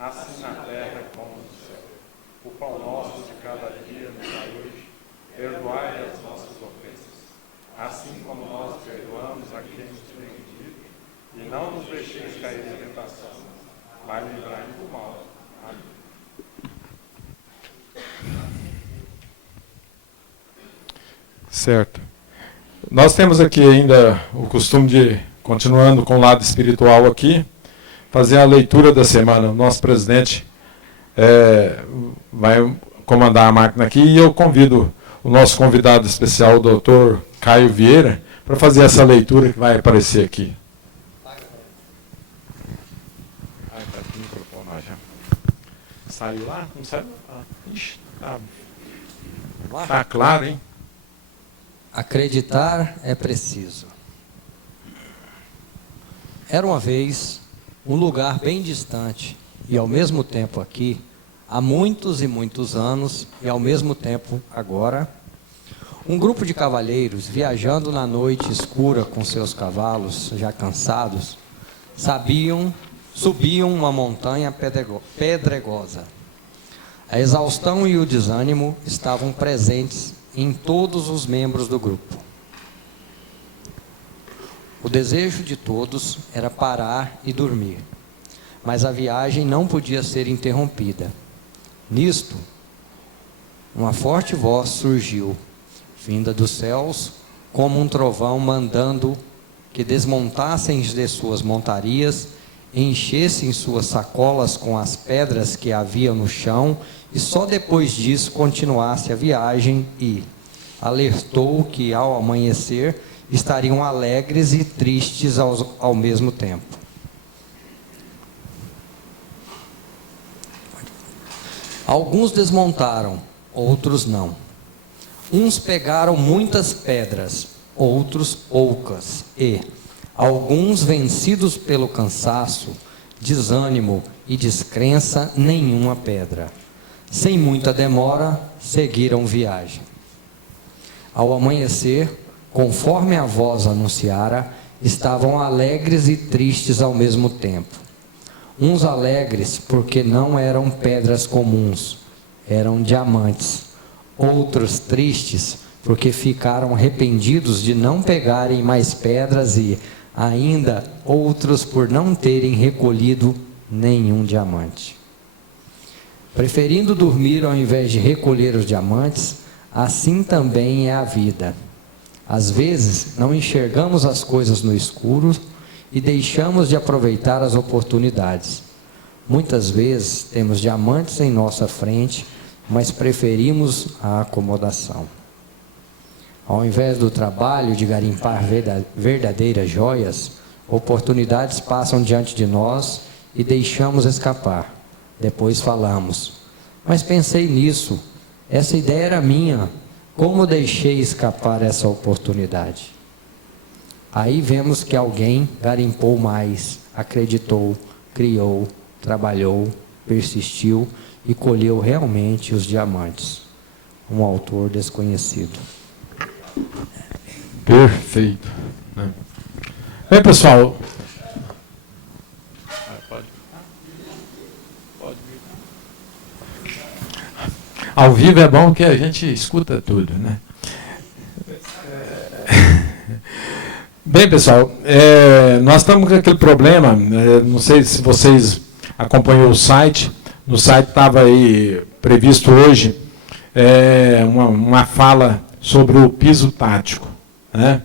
assim na terra como no céu. O pão nosso de cada dia nos dai hoje, perdoai as nossas ofensas, assim como nós perdoamos a quem nos tem ofendido, e não nos deixeis cair em tentação, mas livrai-nos do mal. Amém. Certo. Nós temos aqui ainda o costume de, continuando com o lado espiritual aqui, fazer a leitura da semana. O nosso presidente vai comandar a máquina aqui e eu convido o nosso convidado especial, o doutor Caio Vieira, para fazer essa leitura que vai aparecer aqui. Saiu lá? Não saiu? Ixi, tá claro, hein? Acreditar é preciso. Era uma vez um lugar bem distante e ao mesmo tempo aqui, há muitos e muitos anos e ao mesmo tempo agora, um grupo de cavalheiros viajando na noite escura com seus cavalos já cansados, subiam uma montanha pedregosa. A exaustão e o desânimo estavam presentes em todos os membros do grupo. O desejo de todos era parar e dormir, mas a viagem não podia ser interrompida. Nisto, uma forte voz surgiu, vinda dos céus, como um trovão, mandando que desmontassem de suas montarias, enchessem suas sacolas com as pedras que havia no chão e só depois disso continuasse a viagem e alertou que ao amanhecer estariam alegres e tristes ao mesmo tempo. Alguns desmontaram, outros não. Uns pegaram muitas pedras, outros poucas, e alguns, vencidos pelo cansaço, desânimo e descrença, nenhuma pedra. Sem muita demora, seguiram viagem. Ao amanhecer, conforme a voz anunciara, estavam alegres e tristes ao mesmo tempo. Uns alegres porque não eram pedras comuns, eram diamantes. Outros tristes porque ficaram arrependidos de não pegarem mais pedras e, ainda, outros por não terem recolhido nenhum diamante. Preferindo dormir ao invés de recolher os diamantes, assim também é a vida. Às vezes, não enxergamos as coisas no escuro e deixamos de aproveitar as oportunidades. Muitas vezes, temos diamantes em nossa frente, mas preferimos a acomodação. Ao invés do trabalho de garimpar verdadeiras joias, oportunidades passam diante de nós e deixamos escapar. Depois falamos, mas pensei nisso, essa ideia era minha, como deixei escapar essa oportunidade? Aí vemos que alguém garimpou mais, acreditou, criou, trabalhou, persistiu e colheu realmente os diamantes. Um autor desconhecido. Perfeito. Bem, pessoal. Ao vivo é bom que a gente escuta tudo, né? Bem, pessoal, nós estamos com aquele problema, não sei se vocês acompanhou o site, no site estava aí previsto hoje uma fala sobre o piso tático, né?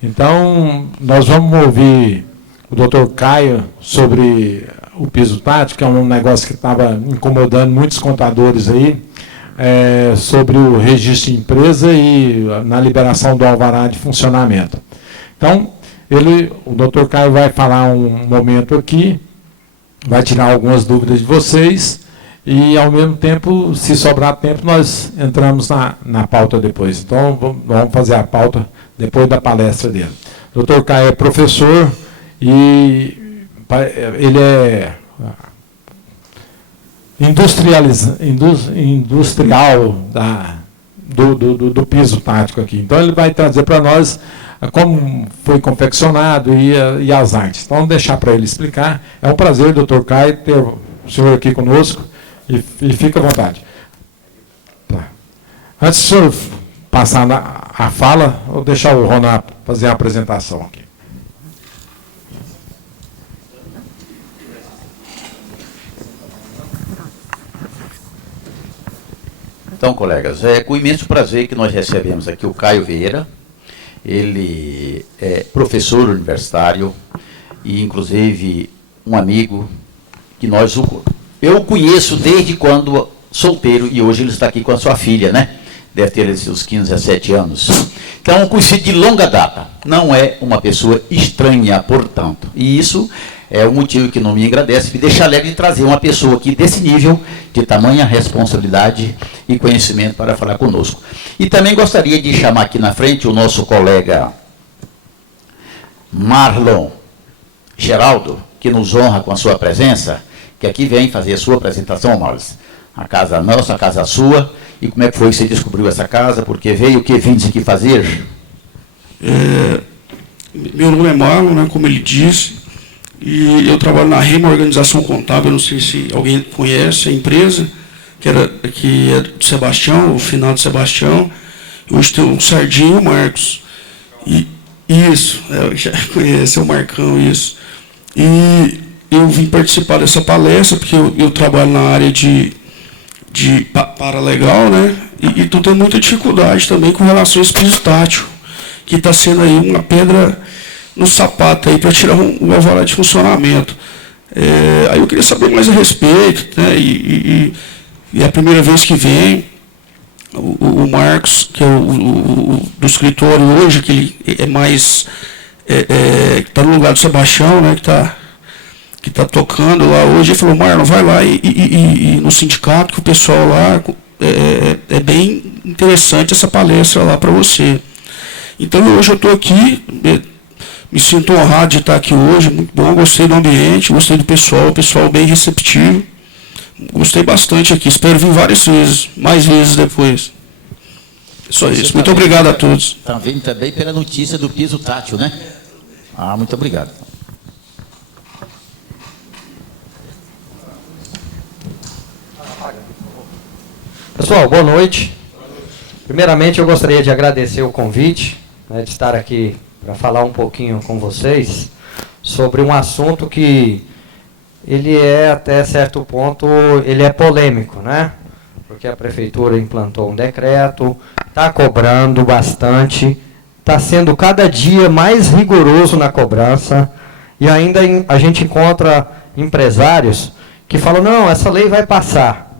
Então, nós vamos ouvir o Dr. Caio sobre o piso tático, que é um negócio que estava incomodando muitos contadores aí, sobre o registro de empresa e na liberação do alvará de funcionamento. Então, o Dr. Caio vai falar um momento aqui, vai tirar algumas dúvidas de vocês e, ao mesmo tempo, se sobrar tempo, nós entramos na pauta depois. Então, vamos fazer a pauta depois da palestra dele. O Dr. Caio é professor e ele é industrial do piso tático aqui. Então, ele vai trazer para nós como foi confeccionado e as artes. Então, vamos deixar para ele explicar. É um prazer, Dr. Caio, o senhor aqui conosco e fica à vontade. Tá. Antes do senhor passar a fala, vou deixar o Ronan fazer a apresentação aqui. Então, colegas, é com imenso prazer que nós recebemos aqui o Caio Vieira. Ele é professor universitário e, inclusive, um amigo que eu conheço desde quando solteiro, e hoje ele está aqui com a sua filha, né? Deve ter seus 15 a 17 anos. Então, um conhecido de longa data. Não é uma pessoa estranha, portanto. E isso é o motivo que não me agradece, me deixa alegre de trazer uma pessoa aqui desse nível, de tamanha responsabilidade e conhecimento para falar conosco. E também gostaria de chamar aqui na frente o nosso colega Marlon Geraldo, que nos honra com a sua presença, que aqui vem fazer a sua apresentação, Marlon. A casa nossa, a casa sua, e como é que foi que você descobriu essa casa, porque veio, o que vim aqui fazer? Meu nome é Marlon, né, como ele disse, e eu trabalho na REMA Organização Contábil, não sei se alguém conhece a empresa, que é do Sebastião, o final de Sebastião. Hoje tem o Sardinho e o Marcos. Isso, eu já conheço, é o Marcão, isso. E eu vim participar dessa palestra, porque eu trabalho na área de paralegal, né? E estou tendo muita dificuldade também com relação a esse piso tátil, que está sendo aí uma pedra no sapato aí para tirar o alvará de funcionamento. Aí eu queria saber mais a respeito, né? E é a primeira vez que vem o Marcos, que é o do escritório hoje, que ele é mais que está no lugar do Sebastião, né? Que está tocando lá hoje. Ele falou: Marlon, vai lá e no sindicato, que o pessoal lá é bem interessante essa palestra lá para você. Então hoje eu estou aqui. Me sinto honrado de estar aqui hoje, muito bom, gostei do ambiente, gostei do pessoal, o pessoal bem receptivo. Gostei bastante aqui, espero vir várias vezes, mais vezes depois. Só isso, muito obrigado a todos. Está vendo também pela notícia do piso tátil, né? Muito obrigado. Pessoal, boa noite. Primeiramente, eu gostaria de agradecer o convite, né, de estar aqui para falar um pouquinho com vocês sobre um assunto que ele é, até certo ponto, ele é polêmico, né? Porque a prefeitura implantou um decreto, está cobrando bastante, está sendo cada dia mais rigoroso na cobrança, e ainda a gente encontra empresários que falam: não, essa lei vai passar,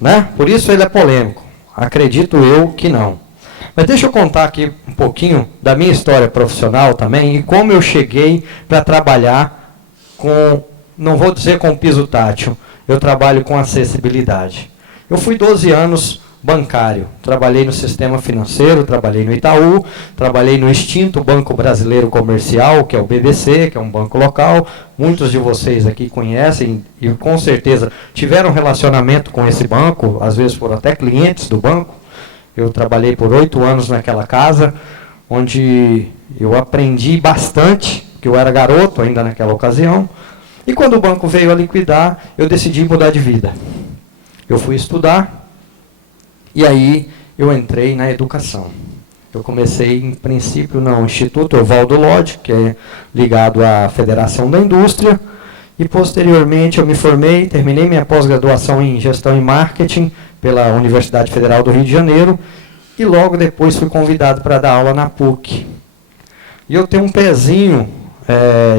né? Por isso ele é polêmico. Acredito eu que não. Mas deixa eu contar aqui um pouquinho da minha história profissional também e como eu cheguei para trabalhar com, não vou dizer com piso tátil, eu trabalho com acessibilidade. Eu fui 12 anos bancário, trabalhei no sistema financeiro, trabalhei no Itaú, trabalhei no extinto Banco Brasileiro Comercial, que é o BBC, que é um banco local. Muitos de vocês aqui conhecem e com certeza tiveram relacionamento com esse banco, às vezes foram até clientes do banco. Eu trabalhei por 8 anos naquela casa, onde eu aprendi bastante, porque eu era garoto ainda naquela ocasião. E quando o banco veio a liquidar, eu decidi mudar de vida. Eu fui estudar, e aí eu entrei na educação. Eu comecei, em princípio, no Instituto Evaldo Lodge, que é ligado à Federação da Indústria, e posteriormente eu me formei, terminei minha pós-graduação em Gestão e Marketing pela Universidade Federal do Rio de Janeiro, e logo depois fui convidado para dar aula na PUC. E eu tenho um pezinho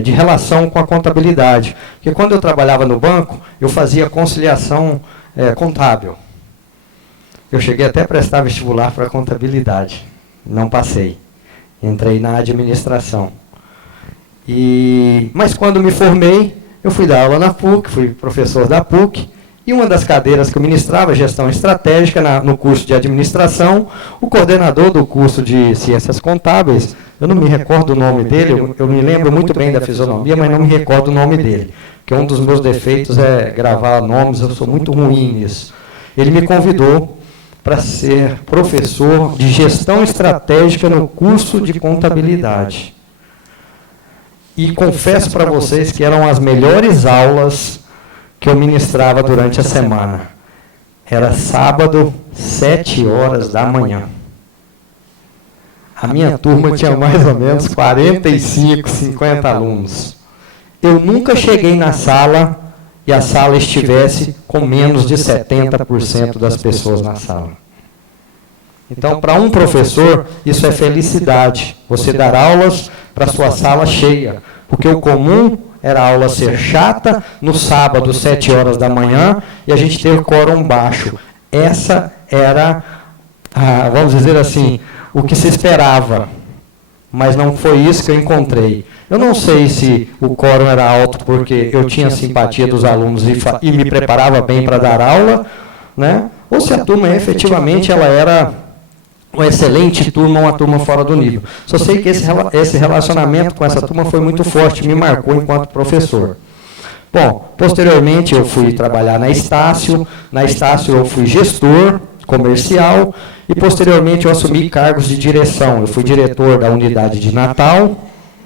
de relação com a contabilidade, porque quando eu trabalhava no banco, eu fazia conciliação contábil. Eu cheguei até a prestar vestibular para contabilidade, não passei, entrei na administração. Mas quando me formei, eu fui dar aula na PUC, fui professor da PUC, e uma das cadeiras que eu ministrava, gestão estratégica, no curso de administração, o coordenador do curso de ciências contábeis, eu não me recordo o nome dele, eu me lembro muito bem da fisionomia, mas não me recordo o nome dele, porque um dos meus defeitos é gravar nomes, eu sou muito ruim nisso. Ele me convidou para ser professor de gestão estratégica no curso de contabilidade. E confesso para vocês que eram as melhores aulas que eu ministrava durante a semana. Era sábado, 7 horas da manhã. A minha turma tinha mais ou menos 45, 50 alunos. Eu nunca cheguei na sala e a sala estivesse com menos de 70% das pessoas na sala. Então, para um professor, isso é felicidade. Você dar aulas para a sua sala cheia. Porque o comum era a aula ser chata, no sábado, 7 horas da manhã, e a gente ter quórum baixo. Essa era, vamos dizer assim, o que se esperava. Mas não foi isso que eu encontrei. Eu não sei se o quórum era alto porque eu tinha simpatia dos alunos e me preparava bem para dar aula, né? Ou se a turma efetivamente ela era uma excelente turma, uma turma fora do nível. Só sei que esse relacionamento com essa turma foi muito forte, me marcou enquanto professor. Bom, posteriormente eu fui trabalhar na Estácio eu fui gestor comercial e posteriormente eu assumi cargos de direção. Eu fui diretor da unidade de Natal,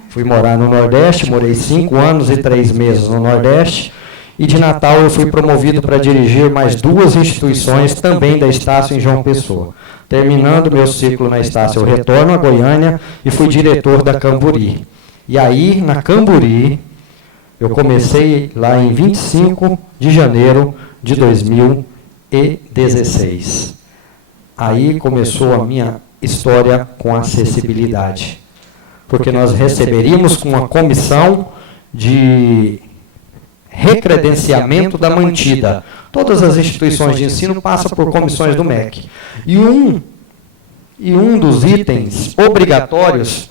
fui morar no Nordeste, morei 5 anos e 3 meses no Nordeste, e de Natal eu fui promovido para dirigir mais 2 instituições também da Estácio em João Pessoa. Terminando meu ciclo na Estácio, eu retorno a Goiânia e fui diretor da Camburi. E aí, na Camburi, eu comecei lá em 25 de janeiro de 2016. Aí começou a minha história com acessibilidade. Porque nós receberíamos com uma comissão de recredenciamento da mantida. Todas as instituições de ensino passam por comissões do MEC. E um dos itens obrigatórios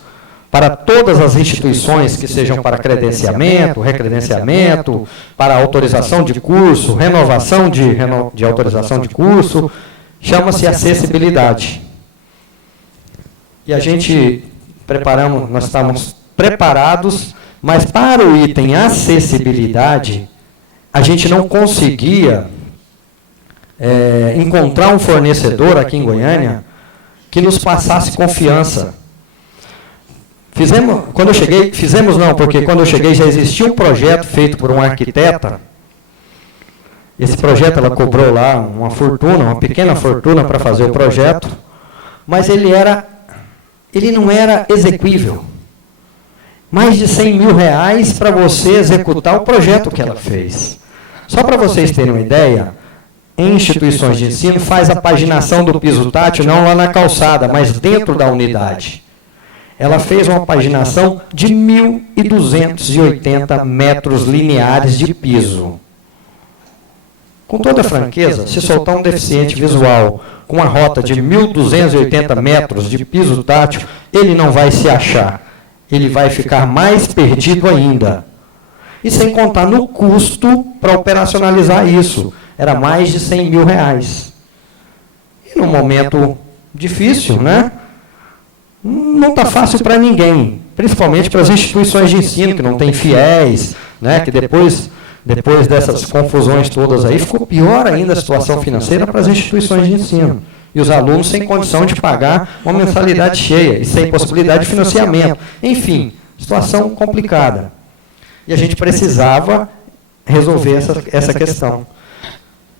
para todas as instituições que sejam para credenciamento, recredenciamento, para autorização de curso, renovação de autorização de curso, chama-se acessibilidade. E a gente nós estávamos preparados, mas para o item acessibilidade, a gente não conseguia encontrar um fornecedor aqui em Goiânia que nos passasse confiança. Quando eu cheguei, porque quando eu cheguei já existia um projeto feito por uma arquiteta. Esse projeto ela cobrou lá uma pequena fortuna para fazer o projeto, mas ele não era exequível. Mais de 100 mil reais para você executar o projeto que ela fez. Só para vocês terem uma ideia, em instituições de ensino faz a paginação do piso tátil não lá na calçada, mas dentro da unidade. Ela fez uma paginação de 1.280 metros lineares de piso. Com toda franqueza, se soltar um deficiente visual com uma rota de 1.280 metros de piso tátil, ele não vai se achar. Ele vai ficar mais perdido ainda. E sem contar no custo para operacionalizar isso. Era mais de 100 mil reais. E num momento difícil, né? Não está fácil para ninguém. Principalmente para as instituições de ensino, que não têm fiéis, né? Que depois dessas confusões todas aí, ficou pior ainda a situação financeira para as instituições de ensino. E os alunos sem condição de pagar uma mensalidade cheia e sem possibilidade de financiamento. Enfim, situação complicada. E a gente precisava resolver essa questão.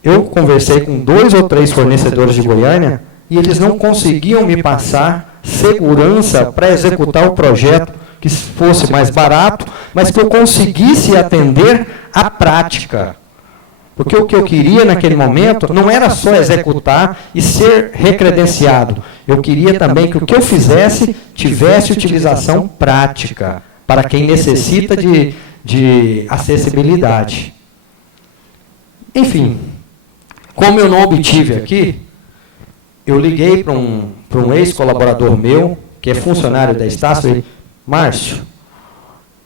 Eu conversei com 2 ou 3 fornecedores de Goiânia e eles não conseguiam me passar segurança para executar o projeto que fosse mais barato, mas que eu conseguisse atender a prática. Porque o que eu queria naquele momento não era só executar e ser recredenciado. Eu queria também que o que eu fizesse tivesse utilização prática para quem necessita de acessibilidade. Enfim, como eu não obtive aqui, eu liguei para um ex-colaborador meu, que é funcionário da Estácio, e Márcio,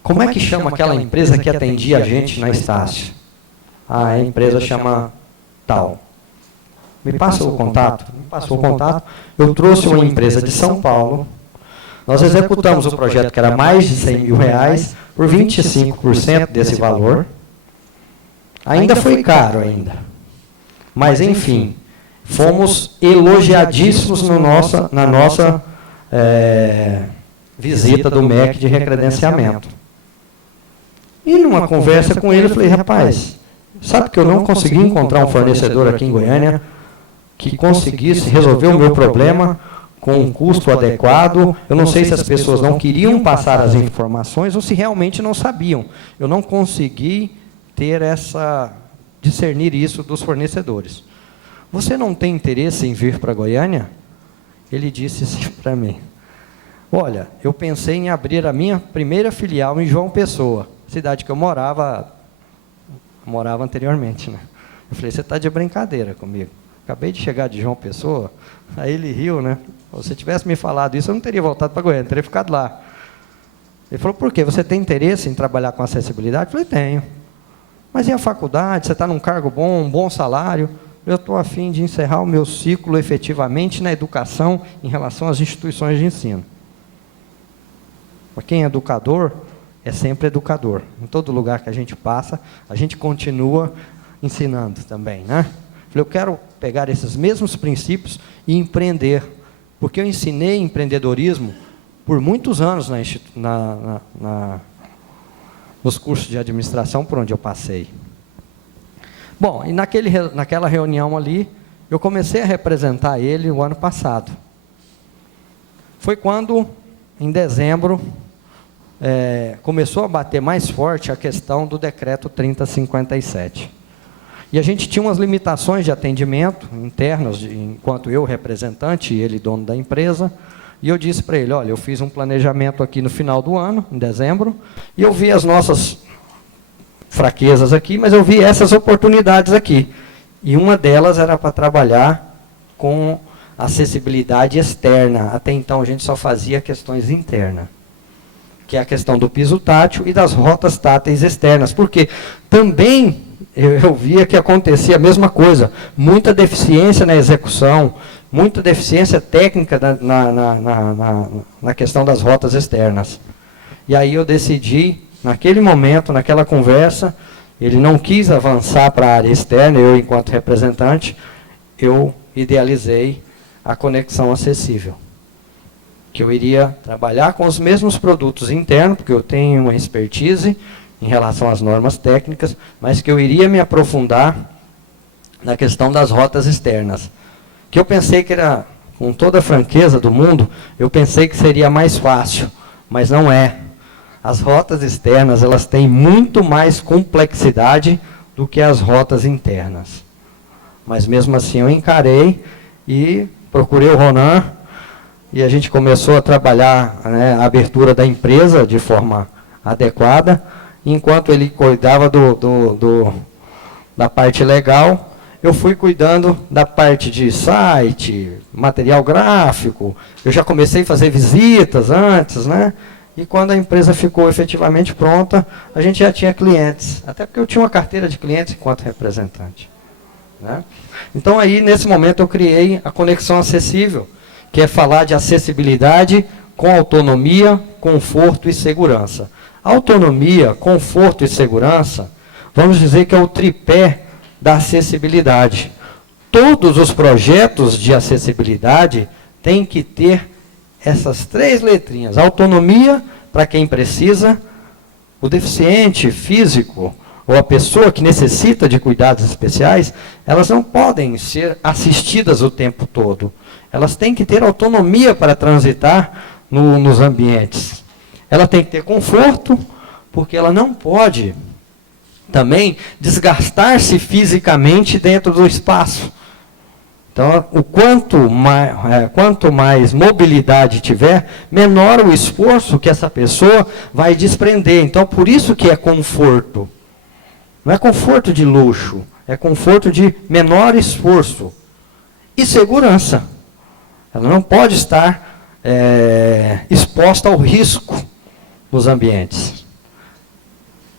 como é que chama aquela empresa que atendia a gente na Estácio? A empresa chama tal. Me passa o contato? Me passou o contato. Eu trouxe uma empresa de São Paulo. Nós executamos o projeto que era mais de 100 mil reais por 25% desse valor. Ainda foi caro ainda. Mas, enfim, fomos elogiadíssimos na nossa visita do MEC de recredenciamento. E numa conversa com ele, eu falei, rapaz, Sabe que eu não consegui encontrar um fornecedor aqui em Goiânia que conseguisse resolver o meu problema com um custo adequado. Eu não sei se as pessoas não queriam passar as informações ou se realmente não sabiam. Eu não consegui discernir isso dos fornecedores. Você não tem interesse em vir para Goiânia? Ele disse assim para mim: olha, eu pensei em abrir a minha primeira filial em João Pessoa, cidade que eu morava anteriormente, né? Eu falei: você está de brincadeira comigo? Acabei de chegar de João Pessoa. Aí ele riu, né? Se você tivesse me falado isso, eu não teria voltado para Goiânia, teria ficado lá. Ele falou: por quê? Você tem interesse em trabalhar com acessibilidade? Eu falei: tenho. Mas e a faculdade? Você está num cargo bom, um bom salário? Eu estou a fim de encerrar o meu ciclo efetivamente na educação em relação às instituições de ensino. Para quem é educador, é sempre educador. Em todo lugar que a gente passa, a gente continua ensinando também, né? Eu quero pegar esses mesmos princípios e empreender, porque eu ensinei empreendedorismo por muitos anos nos cursos de administração por onde eu passei. Bom, e naquela reunião ali, eu comecei a representar ele o ano passado. Foi quando, em dezembro, começou a bater mais forte a questão do decreto 3057. E a gente tinha umas limitações de atendimento internas, enquanto eu representante e ele dono da empresa, e eu disse para ele: olha, eu fiz um planejamento aqui no final do ano, em dezembro, e eu vi as nossas fraquezas aqui, mas eu vi essas oportunidades aqui. E uma delas era para trabalhar com acessibilidade externa. Até então a gente só fazia questões internas, que é a questão do piso tátil e das rotas táteis externas, porque também eu via que acontecia a mesma coisa, muita deficiência na execução, muita deficiência técnica na questão das rotas externas. E aí eu decidi, naquele momento, naquela conversa, ele não quis avançar para a área externa, eu, enquanto representante, eu idealizei a conexão acessível, que eu iria trabalhar com os mesmos produtos internos, porque eu tenho uma expertise em relação às normas técnicas, mas que eu iria me aprofundar na questão das rotas externas, que eu pensei que era, com toda a franqueza do mundo, eu pensei que seria mais fácil, mas não é. As rotas externas, elas têm muito mais complexidade do que as rotas internas. Mas mesmo assim eu encarei e procurei o Ronan, e a gente começou a trabalhar, né, a abertura da empresa de forma adequada. Enquanto ele cuidava da parte legal, eu fui cuidando da parte de site, material gráfico. Eu já comecei a fazer visitas antes, né? E quando a empresa ficou efetivamente pronta, a gente já tinha clientes. Até porque eu tinha uma carteira de clientes enquanto representante, né? Então aí, nesse momento, eu criei a Conexão Acessível, que é falar de acessibilidade com autonomia, conforto e segurança. Autonomia, conforto e segurança, vamos dizer que é o tripé da acessibilidade. Todos os projetos de acessibilidade têm que ter essas 3 letrinhas. Autonomia, para quem precisa, o deficiente físico, ou a pessoa que necessita de cuidados especiais, elas não podem ser assistidas o tempo todo. Elas têm que ter autonomia para transitar nos ambientes. Ela tem que ter conforto, porque ela não pode também desgastar-se fisicamente dentro do espaço. Então, quanto mais mobilidade tiver, menor o esforço que essa pessoa vai desprender. Então, por isso que é conforto. Não é conforto de luxo, é conforto de menor esforço. E segurança. Ela não pode estar exposta ao risco nos ambientes.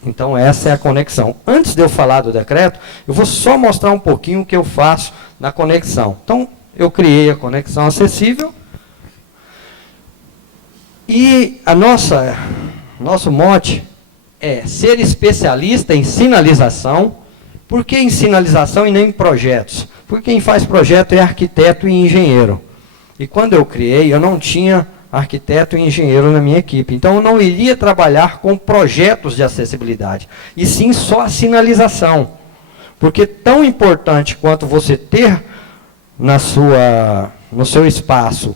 Então, essa é a conexão. Antes de eu falar do decreto, eu vou só mostrar um pouquinho o que eu faço na conexão. Então, eu criei a Conexão Acessível. E nosso mote é ser especialista em sinalização. Por que em sinalização e nem em projetos? Porque quem faz projeto é arquiteto e engenheiro. E quando eu criei, eu não tinha arquiteto e engenheiro na minha equipe. Então, eu não iria trabalhar com projetos de acessibilidade, e sim só a sinalização. Porque tão importante quanto você ter no seu espaço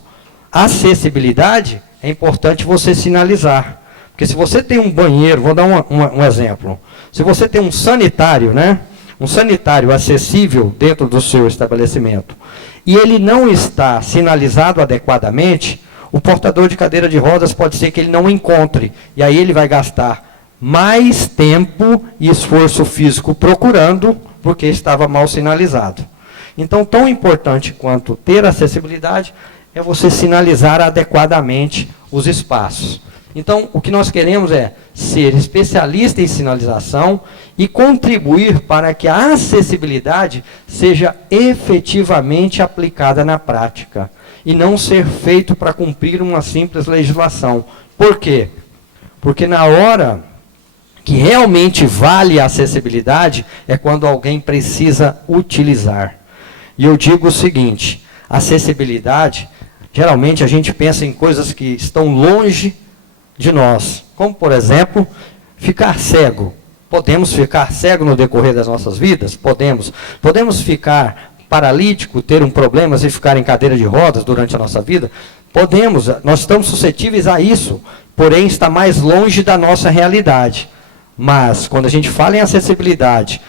acessibilidade, é importante você sinalizar. Porque se você tem um banheiro, vou dar um exemplo. Se você tem um sanitário, né? Um sanitário acessível dentro do seu estabelecimento, e ele não está sinalizado adequadamente, o portador de cadeira de rodas pode ser que ele não encontre. E aí ele vai gastar mais tempo e esforço físico procurando, porque estava mal sinalizado. Então, tão importante quanto ter acessibilidade é você sinalizar adequadamente os espaços. Então, o que nós queremos é ser especialista em sinalização e contribuir para que a acessibilidade seja efetivamente aplicada na prática e não ser feito para cumprir uma simples legislação. Por quê? Porque na hora que realmente vale a acessibilidade é quando alguém precisa utilizar. E eu digo o seguinte, acessibilidade, geralmente a gente pensa em coisas que estão longe de nós, como por exemplo, ficar cego. Podemos ficar cego no decorrer das nossas vidas? Podemos. Podemos ficar paralítico, ter um problema e ficar em cadeira de rodas durante a nossa vida? Podemos, nós estamos suscetíveis a isso, porém está mais longe da nossa realidade. Mas, quando a gente fala em acessibilidade,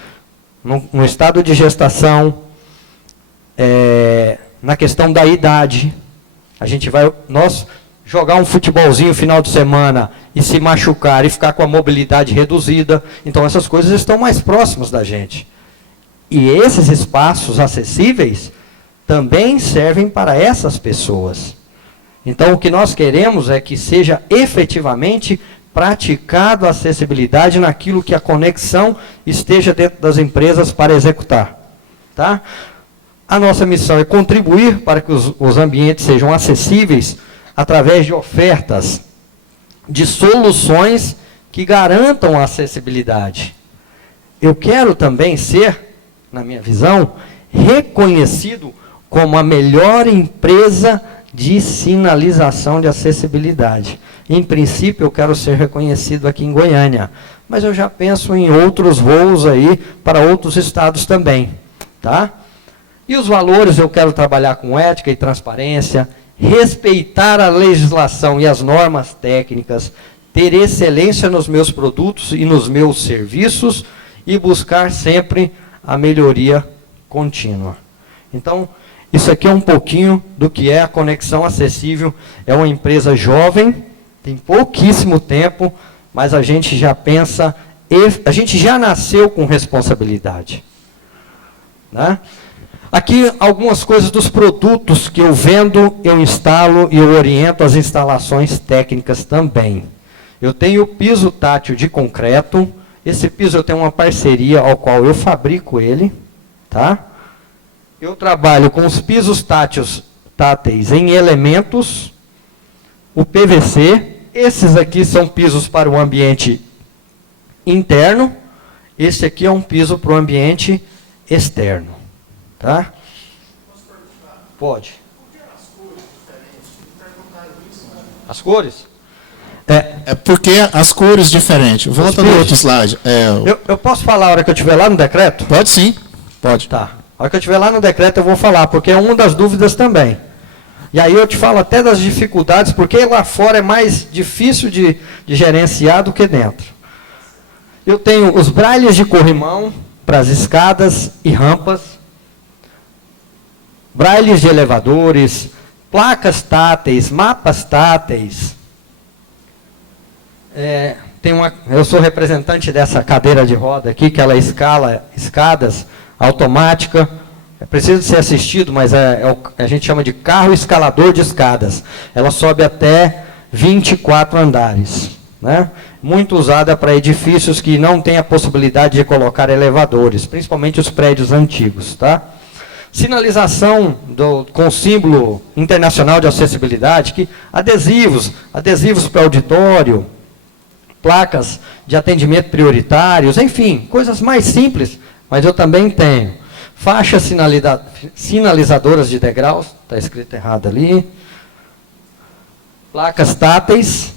no estado de gestação, na questão da idade, nós jogar um futebolzinho final de semana e se machucar e ficar com a mobilidade reduzida, então essas coisas estão mais próximas da gente. E esses espaços acessíveis também servem para essas pessoas. Então, o que nós queremos é que seja efetivamente praticado a acessibilidade naquilo que a conexão esteja dentro das empresas para executar. Tá? A nossa missão é contribuir para que os ambientes sejam acessíveis através de ofertas, de soluções que garantam a acessibilidade. Eu quero também ser, na minha visão, reconhecido como a melhor empresa de sinalização de acessibilidade. Em princípio, eu quero ser reconhecido aqui em Goiânia, mas eu já penso em outros voos aí para outros estados também. Tá? E os valores, eu quero trabalhar com ética e transparência, respeitar a legislação e as normas técnicas, ter excelência nos meus produtos e nos meus serviços e buscar sempre a melhoria contínua. Então, isso aqui é um pouquinho do que é a Conexão Acessível. É uma empresa jovem, tem pouquíssimo tempo, mas a gente já pensa, a gente já nasceu com responsabilidade. Né? Aqui algumas coisas dos produtos que eu vendo, eu instalo e eu oriento as instalações técnicas também. Eu tenho o piso tátil de concreto. Esse piso eu tenho uma parceria ao qual eu fabrico ele. Tá? Eu trabalho com os pisos táteis em elementos. O PVC. Esses aqui são pisos para o ambiente interno. Esse aqui é um piso para o ambiente externo. Tá? Posso perguntar? Pode. Por que as cores diferentes? Perguntaram isso, né? As cores? É porque as cores diferentes. Volta no outro slide. Eu posso falar a hora que eu estiver lá no decreto? Pode sim, pode. Tá. A hora que eu estiver lá no decreto eu vou falar, porque é uma das dúvidas também. E aí eu te falo até das dificuldades, porque lá fora é mais difícil de gerenciar do que dentro. Eu tenho os brailles de corrimão para as escadas e rampas, brailles de elevadores, placas táteis, mapas táteis. Eu sou representante dessa cadeira de roda aqui, que ela escala escadas automática. É preciso ser assistido, mas a gente chama de carro escalador de escadas. Ela sobe até 24 andares. Né? Muito usada para edifícios que não têm a possibilidade de colocar elevadores, principalmente os prédios antigos. Tá? Sinalização com símbolo internacional de acessibilidade, que adesivos para auditório, placas de atendimento prioritários, enfim, coisas mais simples, mas eu também tenho. Faixas sinalizadoras de degraus, está escrito errado ali. Placas táteis,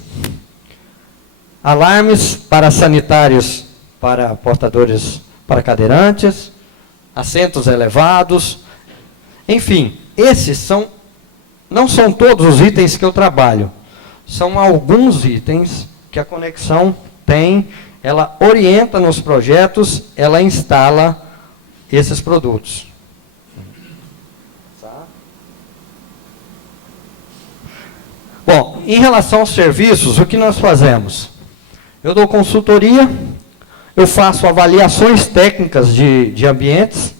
alarmes para sanitários, para portadores, para cadeirantes, assentos elevados, enfim, esses não são todos os itens que eu trabalho, são alguns itens que a Conexão tem, ela orienta nos projetos, ela instala esses produtos. Bom, em relação aos serviços, o que nós fazemos? Eu dou consultoria, eu faço avaliações técnicas de ambientes,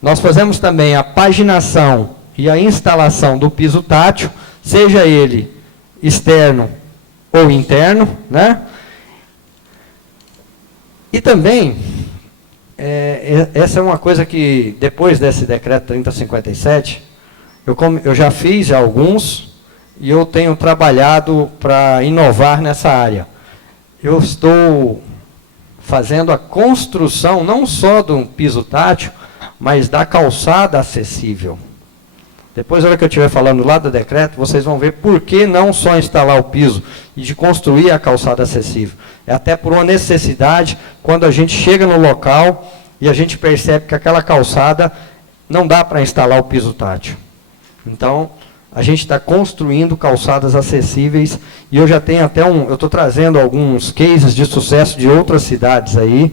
nós fazemos também a paginação e a instalação do piso tátil, seja ele externo ou interno, né? E também, essa é uma coisa que, depois desse decreto 3057, eu já fiz alguns, e eu tenho trabalhado para inovar nessa área. Eu estou fazendo a construção, não só de um piso tátil, mas da calçada acessível. Depois, na hora que eu estiver falando lá do decreto, vocês vão ver por que não só instalar o piso e de construir a calçada acessível. É até por uma necessidade, quando a gente chega no local e a gente percebe que aquela calçada não dá para instalar o piso tátil. Então, a gente está construindo calçadas acessíveis e eu já tenho até eu estou trazendo alguns cases de sucesso de outras cidades aí.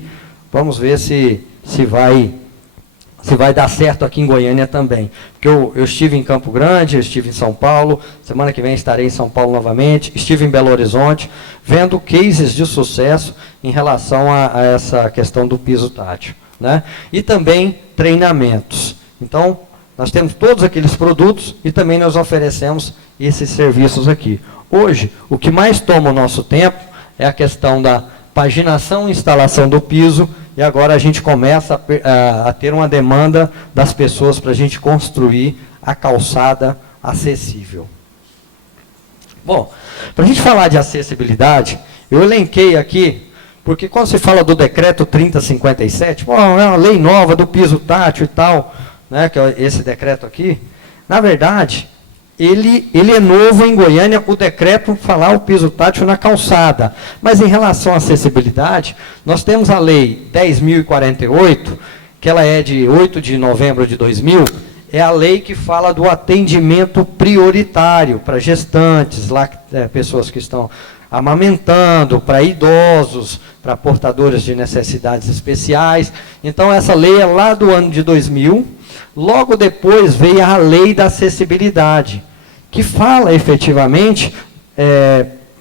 Vamos ver se vai dar certo aqui em Goiânia também. Porque eu estive em Campo Grande, eu estive em São Paulo, semana que vem estarei em São Paulo novamente, estive em Belo Horizonte, vendo cases de sucesso em relação a essa questão do piso tátil, né? E também treinamentos. Então, nós temos todos aqueles produtos e também nós oferecemos esses serviços aqui. Hoje, o que mais toma o nosso tempo é a questão da paginação e instalação do piso, e agora a gente começa a ter uma demanda das pessoas para a gente construir a calçada acessível. Bom, para a gente falar de acessibilidade, eu elenquei aqui, porque quando se fala do decreto 3057, é uma lei nova do piso tátil e tal, né, que é esse decreto aqui, na verdade, ele é novo em Goiânia, o decreto falar o piso tátil na calçada. Mas em relação à acessibilidade, nós temos a lei 10.048, que ela é de 8 de novembro de 2000, é a lei que fala do atendimento prioritário para gestantes, pessoas que estão amamentando, para idosos, para portadores de necessidades especiais. Então, essa lei é lá do ano de 2000. Logo depois veio a lei da acessibilidade, que fala efetivamente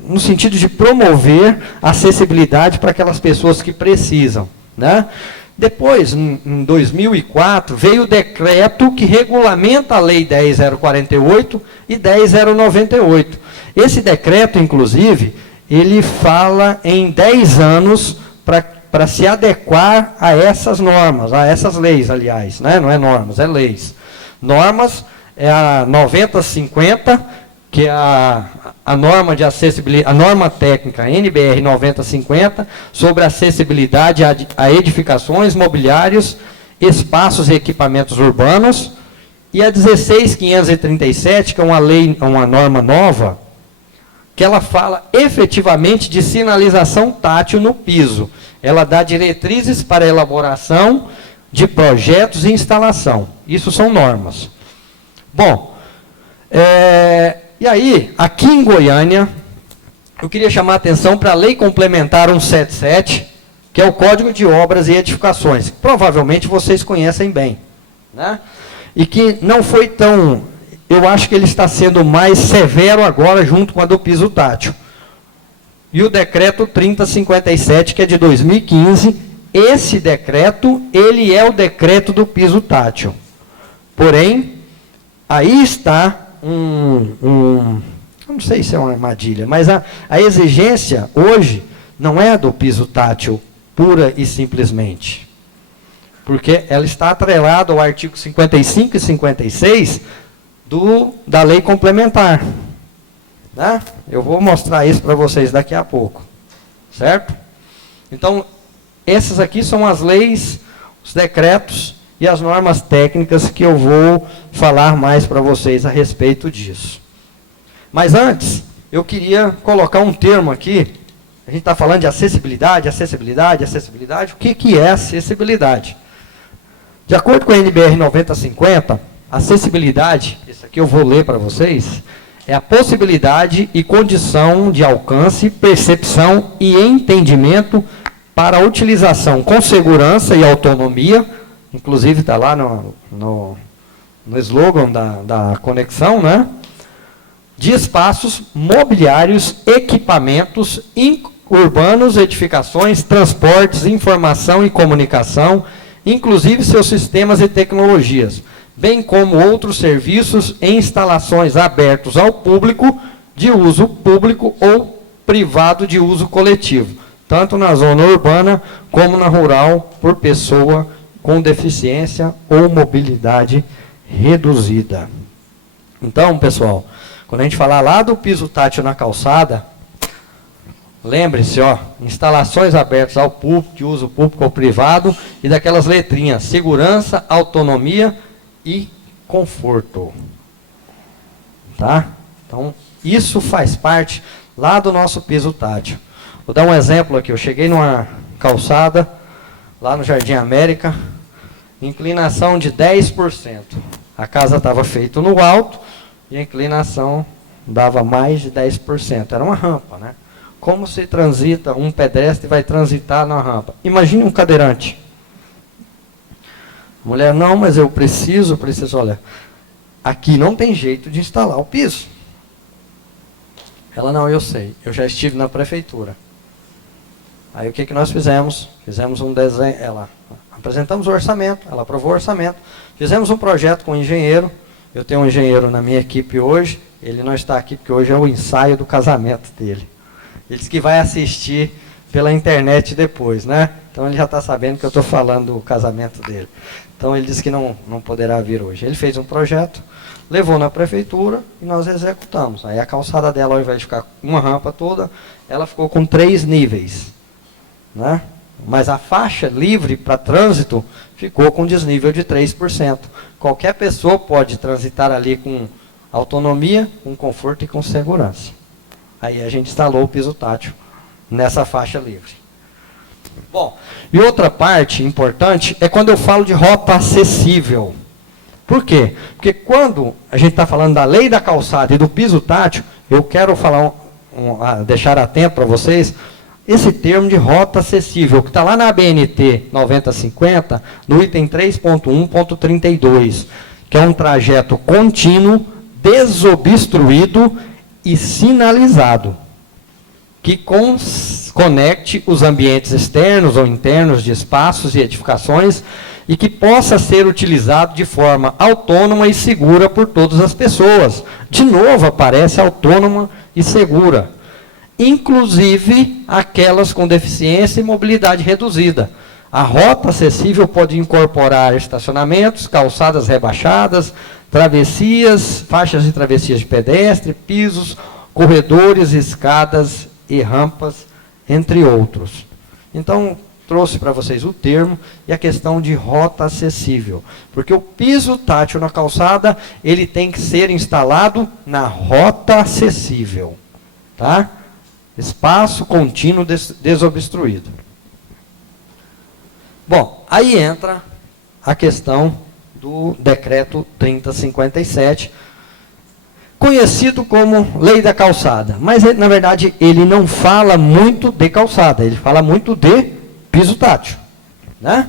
no sentido de promover a acessibilidade para aquelas pessoas que precisam, né? Depois, em 2004, veio o decreto que regulamenta a lei 10.048 e 10.098. Esse decreto, inclusive, ele fala em 10 anos para se adequar a essas normas, a essas leis, aliás, né? Não é normas, é leis. Normas é a 9050, que é a norma de acessibilidade, a norma técnica NBR 9050, sobre acessibilidade a edificações, mobiliários, espaços e equipamentos urbanos, e a 16537, que é uma norma nova, que ela fala efetivamente de sinalização tátil no piso. Ela dá diretrizes para a elaboração de projetos e instalação. Isso são normas. Bom, e aí, aqui em Goiânia, eu queria chamar a atenção para a Lei Complementar 177, que é o Código de Obras e Edificações, que provavelmente vocês conhecem bem, né? E que não foi tão... Eu acho que ele está sendo mais severo agora, junto com a do piso tátil. E o decreto 3057, que é de 2015, esse decreto, ele é o decreto do piso tátil. Porém, aí está não sei se é uma armadilha, mas a exigência hoje não é a do piso tátil, pura e simplesmente. Porque ela está atrelada ao artigo 55 e 56 da lei complementar. Né? Eu vou mostrar isso para vocês daqui a pouco. Certo? Então, essas aqui são as leis, os decretos e as normas técnicas que eu vou falar mais para vocês a respeito disso. Mas antes, eu queria colocar um termo aqui. A gente está falando de acessibilidade, acessibilidade, acessibilidade. O que é acessibilidade? De acordo com a NBR 9050, acessibilidade, isso aqui eu vou ler para vocês, é a possibilidade e condição de alcance, percepção e entendimento para a utilização com segurança e autonomia, inclusive está lá no slogan da conexão, né? De espaços mobiliários, equipamentos urbanos, edificações, transportes, informação e comunicação, inclusive seus sistemas e tecnologias, bem como outros serviços e instalações abertos ao público, de uso público ou privado de uso coletivo, tanto na zona urbana como na rural, por pessoa com deficiência ou mobilidade reduzida. Então, pessoal, quando a gente falar lá do piso tátil na calçada, lembre-se, instalações abertas ao público, de uso público ou privado, e daquelas letrinhas, segurança, autonomia e conforto. Tá? Então, isso faz parte lá do nosso piso tátil. Vou dar um exemplo aqui. Eu cheguei numa calçada, lá no Jardim América, inclinação de 10%. A casa estava feita no alto e a inclinação dava mais de 10%. Era uma rampa, né? Como se transita, um pedestre vai transitar na rampa? Imagine um cadeirante. Mulher, não, mas eu preciso, olha, aqui não tem jeito de instalar o piso. Ela, não, eu sei, eu já estive na prefeitura. Aí o que nós fizemos? Fizemos um desenho, apresentamos o orçamento, ela aprovou o orçamento, fizemos um projeto com o engenheiro, eu tenho um engenheiro na minha equipe hoje, ele não está aqui porque hoje é o ensaio do casamento dele. Ele disse que vai assistir pela internet depois, né? Então ele já está sabendo que eu estou falando do casamento dele. Então ele disse que não poderá vir hoje. Ele fez um projeto, levou na prefeitura e nós executamos. Aí a calçada dela, ao invés de ficar uma rampa toda, ela ficou com 3 níveis. Né? Mas a faixa livre para trânsito ficou com desnível de 3%. Qualquer pessoa pode transitar ali com autonomia, com conforto e com segurança. Aí a gente instalou o piso tátil nessa faixa livre. Bom, e outra parte importante é quando eu falo de rota acessível. Por quê? Porque quando a gente está falando da lei da calçada e do piso tátil, eu quero falar deixar atento para vocês esse termo de rota acessível, que está lá na ABNT 9050, no item 3.1.32, que é um trajeto contínuo, desobstruído e sinalizado, que conecte os ambientes externos ou internos de espaços e edificações e que possa ser utilizado de forma autônoma e segura por todas as pessoas. De novo, aparece autônoma e segura, inclusive aquelas com deficiência e mobilidade reduzida. A rota acessível pode incorporar estacionamentos, calçadas rebaixadas, travessias, faixas de travessias de pedestre, pisos, corredores, escadas e rampas, entre outros. Então, trouxe para vocês o termo e a questão de rota acessível. Porque o piso tátil na calçada, ele tem que ser instalado na rota acessível. Tá? Espaço contínuo desobstruído. Bom, aí entra a questão do decreto 3057, conhecido como Lei da Calçada. Mas, na verdade, ele não fala muito de calçada, ele fala muito de piso tátil. Né?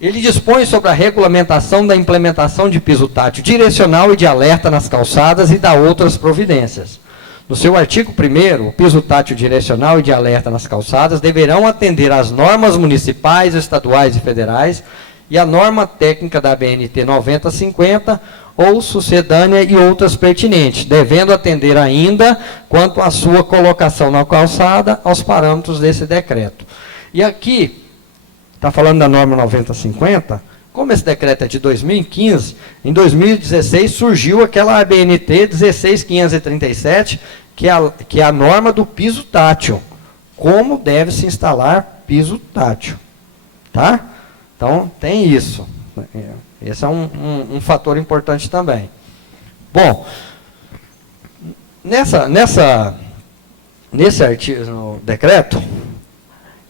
Ele dispõe sobre a regulamentação da implementação de piso tátil direcional e de alerta nas calçadas e dá outras providências. No seu artigo 1º, o piso tátil direcional e de alerta nas calçadas deverão atender às normas municipais, estaduais e federais e a norma técnica da ABNT 9050 ou sucedânea e outras pertinentes, devendo atender ainda, quanto à sua colocação na calçada, aos parâmetros desse decreto. E aqui, está falando da norma 9050, como esse decreto é de 2015, em 2016 surgiu aquela ABNT 16537, que é a norma do piso tátil. Como deve se instalar piso tátil. Tá? Então, tem isso. Esse é um fator importante também. Bom, nesse artigo, no decreto,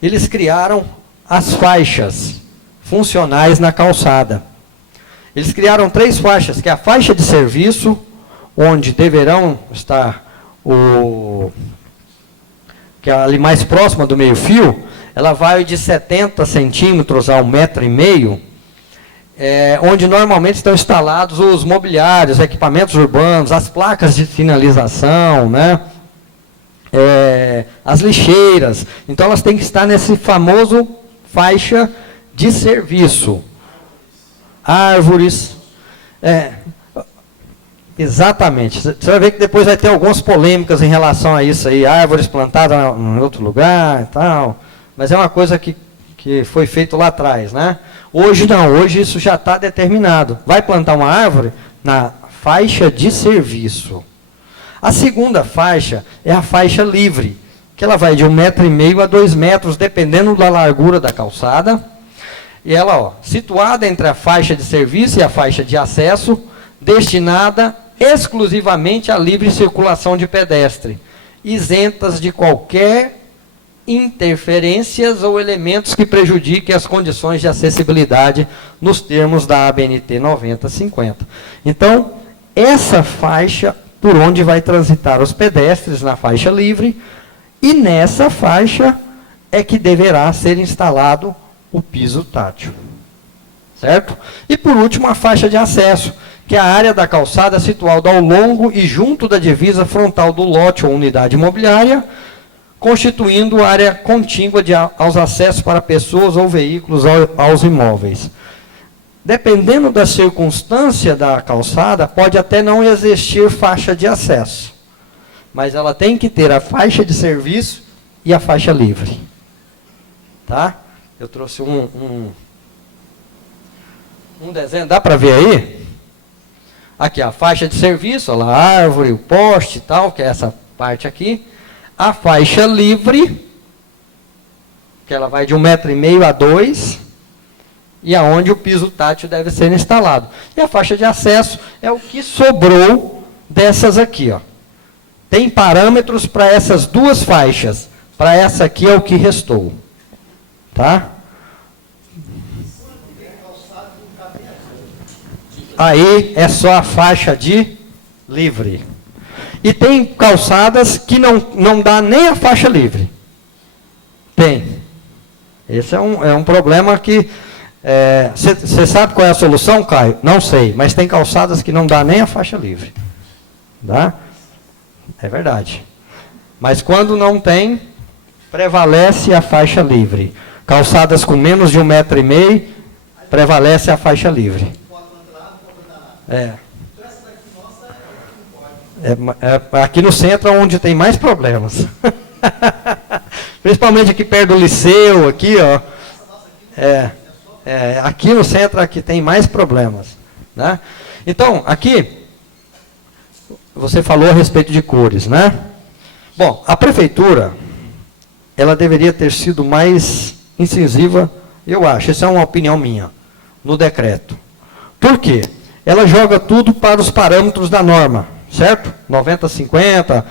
eles criaram as faixas funcionais na calçada. Eles criaram 3 faixas, que é a faixa de serviço, onde deverão estar que é ali mais próxima do meio-fio, ela vai de 70 centímetros a 1,5 m, onde normalmente estão instalados os mobiliários, equipamentos urbanos, as placas de sinalização, né? As lixeiras. Então elas têm que estar nesse famoso faixa de serviço. Árvores. Exatamente. Você vai ver que depois vai ter algumas polêmicas em relação a isso aí. Árvores plantadas em outro lugar e tal. Mas é uma coisa que foi feito lá atrás, né? Hoje não, hoje isso já está determinado. Vai plantar uma árvore na faixa de serviço. A segunda faixa é a faixa livre, que ela vai de 1,5 m a 2 metros, dependendo da largura da calçada. E ela, situada entre a faixa de serviço e a faixa de acesso, destinada exclusivamente à livre circulação de pedestre, isentas de qualquer interferências ou elementos que prejudiquem as condições de acessibilidade nos termos da ABNT 9050. Então, essa faixa por onde vai transitar os pedestres na faixa livre, e nessa faixa é que deverá ser instalado o piso tátil. Certo? E por último, a faixa de acesso, que é a área da calçada situada ao longo e junto da divisa frontal do lote ou unidade imobiliária, constituindo área contígua aos acessos para pessoas ou veículos aos imóveis. Dependendo da circunstância da calçada, pode até não existir faixa de acesso, mas ela tem que ter a faixa de serviço e a faixa livre. Tá? Eu trouxe um desenho, dá para ver aí? Aqui, a faixa de serviço, olha lá, a árvore, o poste e tal, que é essa parte aqui. A faixa livre, que ela vai de 1,5 m a 2 m, e aonde o piso tátil deve ser instalado. E a faixa de acesso é o que sobrou dessas aqui, ó. Tem parâmetros para essas 2 faixas. Para essa aqui é o que restou. Tá? Aí é só a faixa de livre. E tem calçadas que não dá nem a faixa livre. Tem. Esse é um problema que... Você sabe qual é a solução, Caio? Não sei, mas tem calçadas que não dá nem a faixa livre. Tá? É verdade. Mas quando não tem, prevalece a faixa livre. Calçadas com menos de 1,5 m, prevalece a faixa livre. Aqui no centro é onde tem mais problemas. Principalmente aqui perto do liceu, aqui, ó. Aqui no centro aqui tem mais problemas. Né? Então, aqui, você falou a respeito de cores, né? Bom, a prefeitura, ela deveria ter sido mais incisiva, eu acho, essa é uma opinião minha, no decreto. Por quê? Ela joga tudo para os parâmetros da norma, certo? 90-50,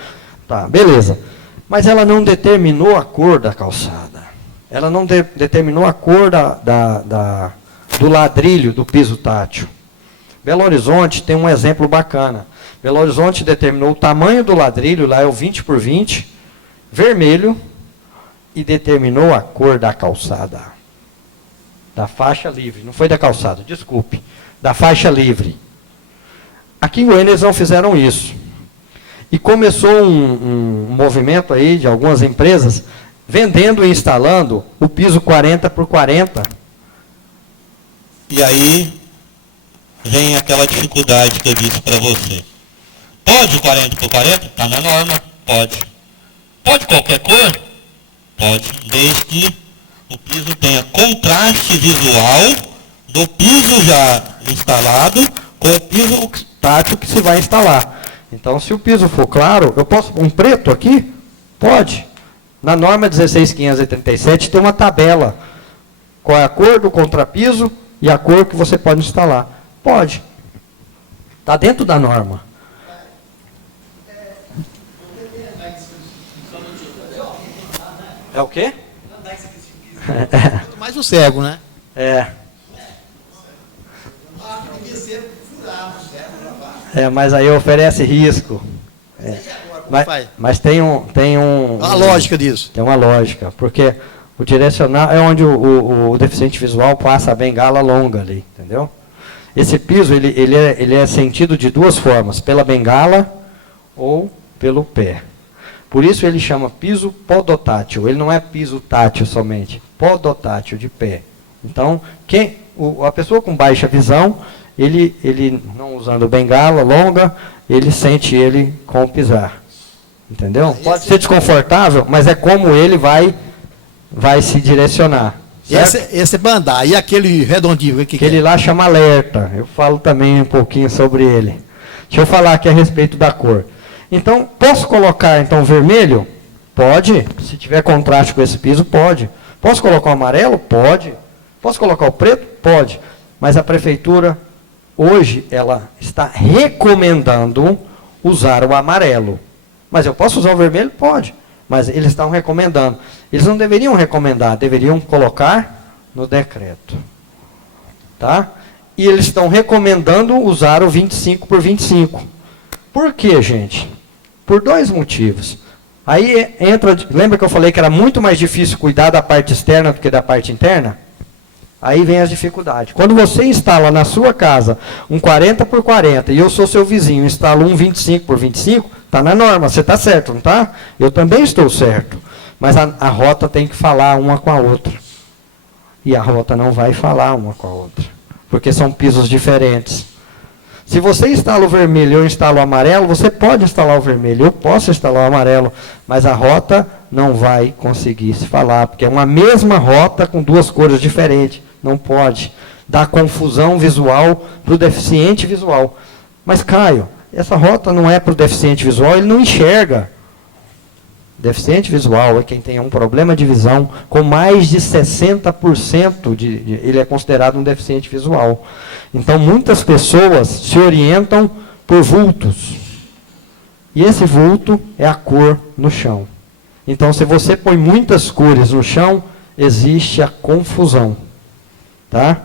tá, beleza. Mas ela não determinou a cor da calçada. Ela não determinou a cor do ladrilho do piso tátil. Belo Horizonte tem um exemplo bacana. Belo Horizonte determinou o tamanho do ladrilho, lá é o 20 por 20, vermelho, e determinou a cor da calçada. Da faixa livre, não foi da calçada, desculpe. Da faixa livre. Aqui em Goiânia eles não fizeram isso. E começou um movimento aí de algumas empresas vendendo e instalando o piso 40 por 40. E aí vem aquela dificuldade que eu disse para você. Pode 40 por 40? Está na norma, pode. Pode qualquer cor? Pode, desde que o piso tenha contraste visual do piso já instalado com o piso tátil que se vai instalar. Então, se o piso for claro, eu posso um preto aqui? Pode. Na norma 16.537 tem uma tabela. Qual é a cor do contrapiso e a cor que você pode instalar. Pode. Está dentro da norma. É o quê? Mais o cego, né? Mas aí oferece risco. Mas tem a lógica disso. Tem uma lógica, porque o direcional é onde o deficiente visual passa a bengala longa ali, entendeu? Esse piso ele é sentido de duas formas, pela bengala ou pelo pé. Por isso ele chama piso podotátil. Ele não é piso tátil somente, podotátil, de pé. Então, a pessoa com baixa visão, ele não usando bengala longa, ele sente ele com o pisar. Entendeu? Pode ser desconfortável, mas é como ele vai se direcionar. Esse é para andar. E aquele redondinho? Aquele lá chama alerta. Eu falo também um pouquinho sobre ele. Deixa eu falar aqui a respeito da cor. Então, posso colocar então vermelho? Pode. Se tiver contraste com esse piso, pode. Posso colocar o amarelo? Pode. Posso colocar o preto? Pode. Mas a prefeitura, hoje, ela está recomendando usar o amarelo. Mas eu posso usar o vermelho? Pode. Mas eles estão recomendando. Eles não deveriam recomendar, deveriam colocar no decreto. Tá? E eles estão recomendando usar o 25 por 25. Por quê, gente? Por dois motivos. Aí entra, lembra que eu falei que era muito mais difícil cuidar da parte externa do que da parte interna? Aí vem as dificuldades. Quando você instala na sua casa um 40 por 40 e eu sou seu vizinho, instalo um 25 por 25, está na norma, você está certo, não está? Eu também estou certo. Mas a rota tem que falar uma com a outra. E a rota não vai falar uma com a outra. Porque são pisos diferentes. Se você instala o vermelho e eu instalo o amarelo, você pode instalar o vermelho, eu posso instalar o amarelo, mas a rota não vai conseguir se falar, porque é uma mesma rota com duas cores diferentes. Não pode. Dá confusão visual para o deficiente visual. Mas, Caio, essa rota não é para o deficiente visual, ele não enxerga. Deficiente visual é quem tem um problema de visão com mais de 60%, ele é considerado um deficiente visual. Então, muitas pessoas se orientam por vultos. E esse vulto é a cor no chão. Então, se você põe muitas cores no chão, existe a confusão. Tá?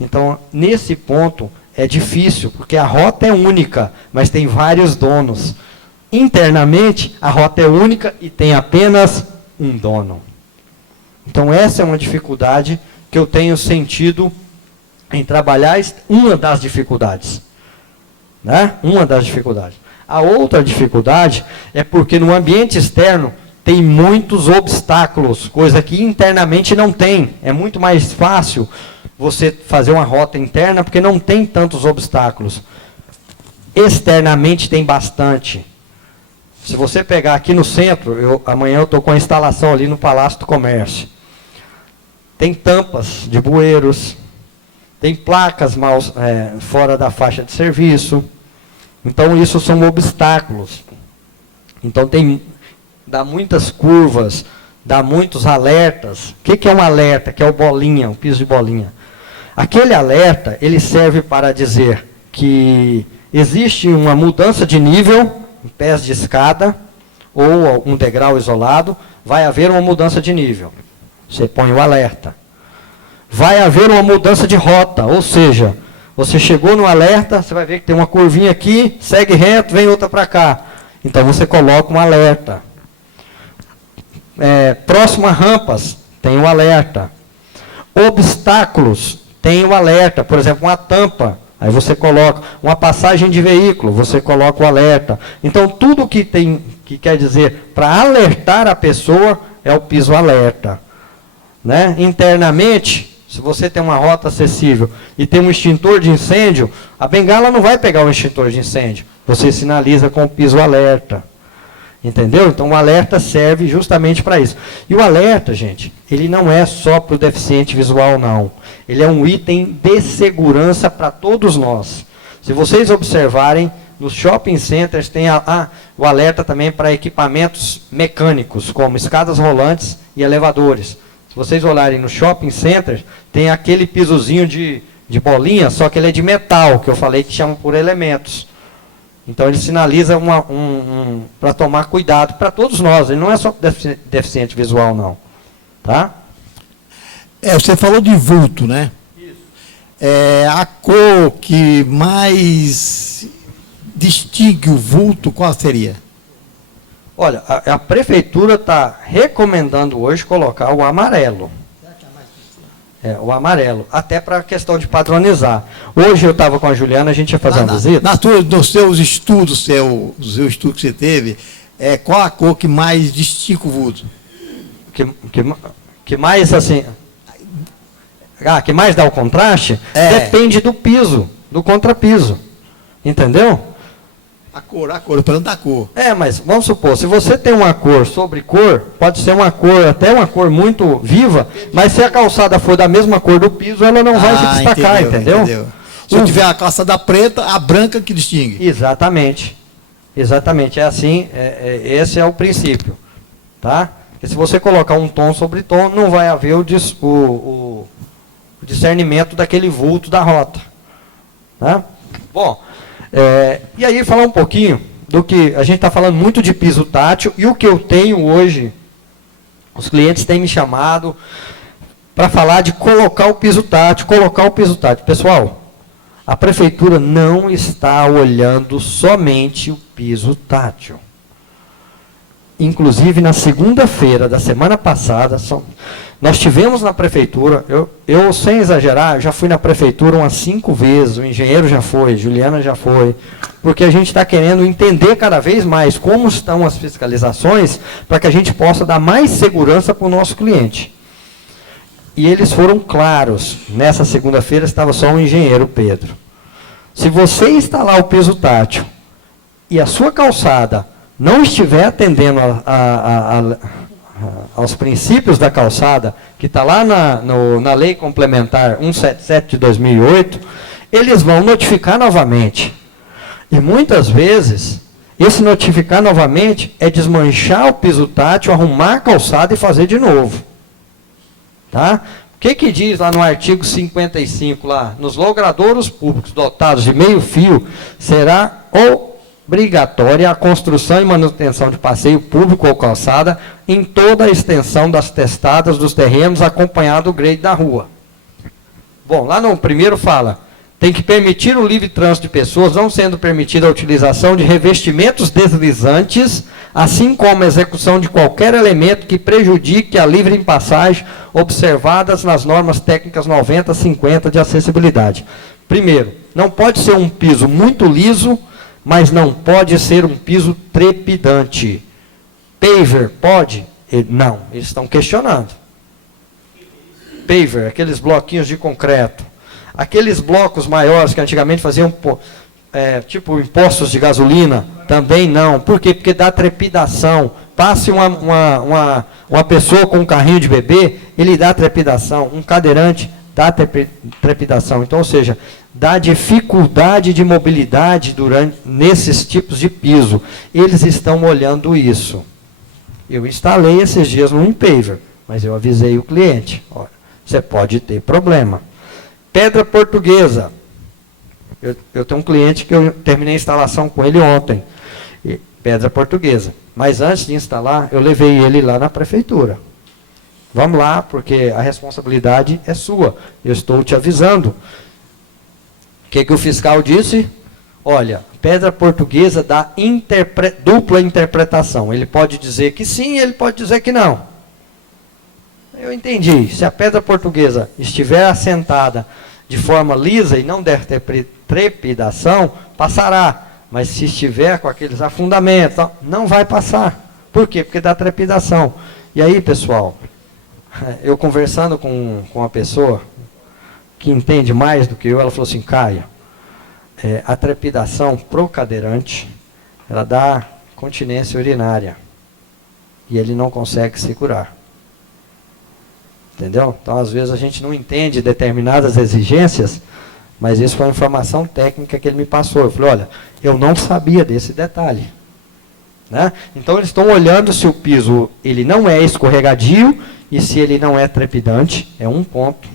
Então, nesse ponto, é difícil, porque a rota é única, mas tem vários donos. Internamente, a rota é única e tem apenas um dono. Então, essa é uma dificuldade que eu tenho sentido em trabalhar, uma das dificuldades. Né? Uma das dificuldades. A outra dificuldade é porque no ambiente externo tem muitos obstáculos, coisa que internamente não tem. É muito mais fácil você fazer uma rota interna, porque não tem tantos obstáculos. Externamente tem bastante. Se você pegar aqui no centro, amanhã eu estou com a instalação ali no Palácio do Comércio. Tem tampas de bueiros, tem placas fora da faixa de serviço. Então, isso são obstáculos. Então, dá muitas curvas, dá muitos alertas. O que é um alerta? Que é o bolinha, o piso de bolinha. Aquele alerta, ele serve para dizer que existe uma mudança de nível, em pés de escada, ou um degrau isolado, vai haver uma mudança de nível. Você põe o alerta. Vai haver uma mudança de rota, ou seja, você chegou no alerta, você vai ver que tem uma curvinha aqui, segue reto, vem outra para cá. Então você coloca um alerta. Próximo a rampas, tem o alerta. Obstáculos, tem o alerta. Por exemplo, uma tampa, aí você coloca uma passagem de veículo, você coloca o alerta. Então, tudo que quer dizer para alertar a pessoa é o piso alerta. Né? Internamente, se você tem uma rota acessível e tem um extintor de incêndio, a bengala não vai pegar o extintor de incêndio. Você sinaliza com o piso alerta. Entendeu? Então, o alerta serve justamente para isso. E o alerta, gente, ele não é só para o deficiente visual, não. Ele é um item de segurança para todos nós. Se vocês observarem, nos shopping centers tem o alerta também para equipamentos mecânicos, como escadas rolantes e elevadores. Se vocês olharem no shopping center, tem aquele pisozinho de bolinha, só que ele é de metal, que eu falei que chama por elementos. Então, ele sinaliza para tomar cuidado para todos nós. Ele não é só deficiente visual, não. Tá? Você falou de vulto, né? Isso. A cor que mais distingue o vulto, qual seria? Olha, a prefeitura está recomendando hoje colocar o amarelo. O amarelo, até para a questão de padronizar. Hoje eu estava com a Juliana, a gente ia fazer uma visita. Nos seus estudos, seu estudo que você teve, qual a cor que mais distingue o vulto? Que mais assim... que mais dá o contraste? Depende do piso, do contrapiso. Entendeu? A cor, falando da cor. Mas vamos supor, se você tem uma cor sobre cor, pode ser uma cor, até uma cor muito viva, mas se a calçada for da mesma cor do piso, ela não vai se destacar, entendeu? Se eu tiver a calçada preta, a branca que distingue. Exatamente. Exatamente, é assim, esse é o princípio. Tá? Porque se você colocar um tom sobre tom, não vai haver o discernimento daquele vulto da rota. Tá? Bom... e aí falar um pouquinho do que a gente está falando muito de piso tátil e o que eu tenho hoje, os clientes têm me chamado para falar de colocar o piso tátil. Pessoal, a prefeitura não está olhando somente o piso tátil. Inclusive na segunda-feira da semana passada, nós tivemos na prefeitura, eu sem exagerar, já fui na prefeitura umas 5 vezes, o engenheiro já foi, Juliana já foi, porque a gente está querendo entender cada vez mais como estão as fiscalizações, para que a gente possa dar mais segurança para o nosso cliente. E eles foram claros, nessa segunda-feira estava só o engenheiro Pedro. Se você instalar o piso tátil e a sua calçada não estiver atendendo aos princípios da calçada, que está lá na Lei Complementar 177 de 2008, eles vão notificar novamente. E muitas vezes, esse notificar novamente é desmanchar o piso tátil, arrumar a calçada e fazer de novo. Tá? O que diz lá no artigo 55, lá, nos logradouros públicos dotados de meio fio, será obrigatória a construção e manutenção de passeio público ou calçada em toda a extensão das testadas dos terrenos, acompanhado do grade da rua. Bom, lá no primeiro fala, tem que permitir o livre trânsito de pessoas, não sendo permitida a utilização de revestimentos deslizantes, assim como a execução de qualquer elemento que prejudique a livre passagem, observadas nas normas técnicas 90-50 de acessibilidade. Primeiro, não pode ser um piso muito liso, mas não pode ser um piso trepidante. Paver, pode? Não, eles estão questionando. Paver, aqueles bloquinhos de concreto. Aqueles blocos maiores que antigamente faziam tipo impostos de gasolina, também não. Por quê? Porque dá trepidação. Passe uma pessoa com um carrinho de bebê, ele dá trepidação. Um cadeirante dá trepidação. Então, ou seja, dá dificuldade de mobilidade nesses tipos de piso. Eles estão olhando isso. Eu instalei esses dias no Impaver, mas eu avisei o cliente. Olha, você pode ter problema. Pedra portuguesa. Eu tenho um cliente que eu terminei a instalação com ele ontem. Pedra portuguesa. Mas antes de instalar, eu levei ele lá na prefeitura. Vamos lá, porque a responsabilidade é sua. Eu estou te avisando. O que o fiscal disse? Olha, pedra portuguesa dá dupla interpretação. Ele pode dizer que sim, ele pode dizer que não. Eu entendi. Se a pedra portuguesa estiver assentada de forma lisa e não der trepidação, passará. Mas se estiver com aqueles afundamentos, não vai passar. Por quê? Porque dá trepidação. E aí, pessoal, eu conversando com uma pessoa que entende mais do que eu, ela falou assim, Caio, a trepidação pro cadeirante, ela dá continência urinária. E ele não consegue segurar. Entendeu? Então, às vezes, a gente não entende determinadas exigências, mas isso foi uma informação técnica que ele me passou. Eu falei, olha, eu não sabia desse detalhe. Né? Então, eles estão olhando se o piso ele não é escorregadio e se ele não é trepidante, é um ponto.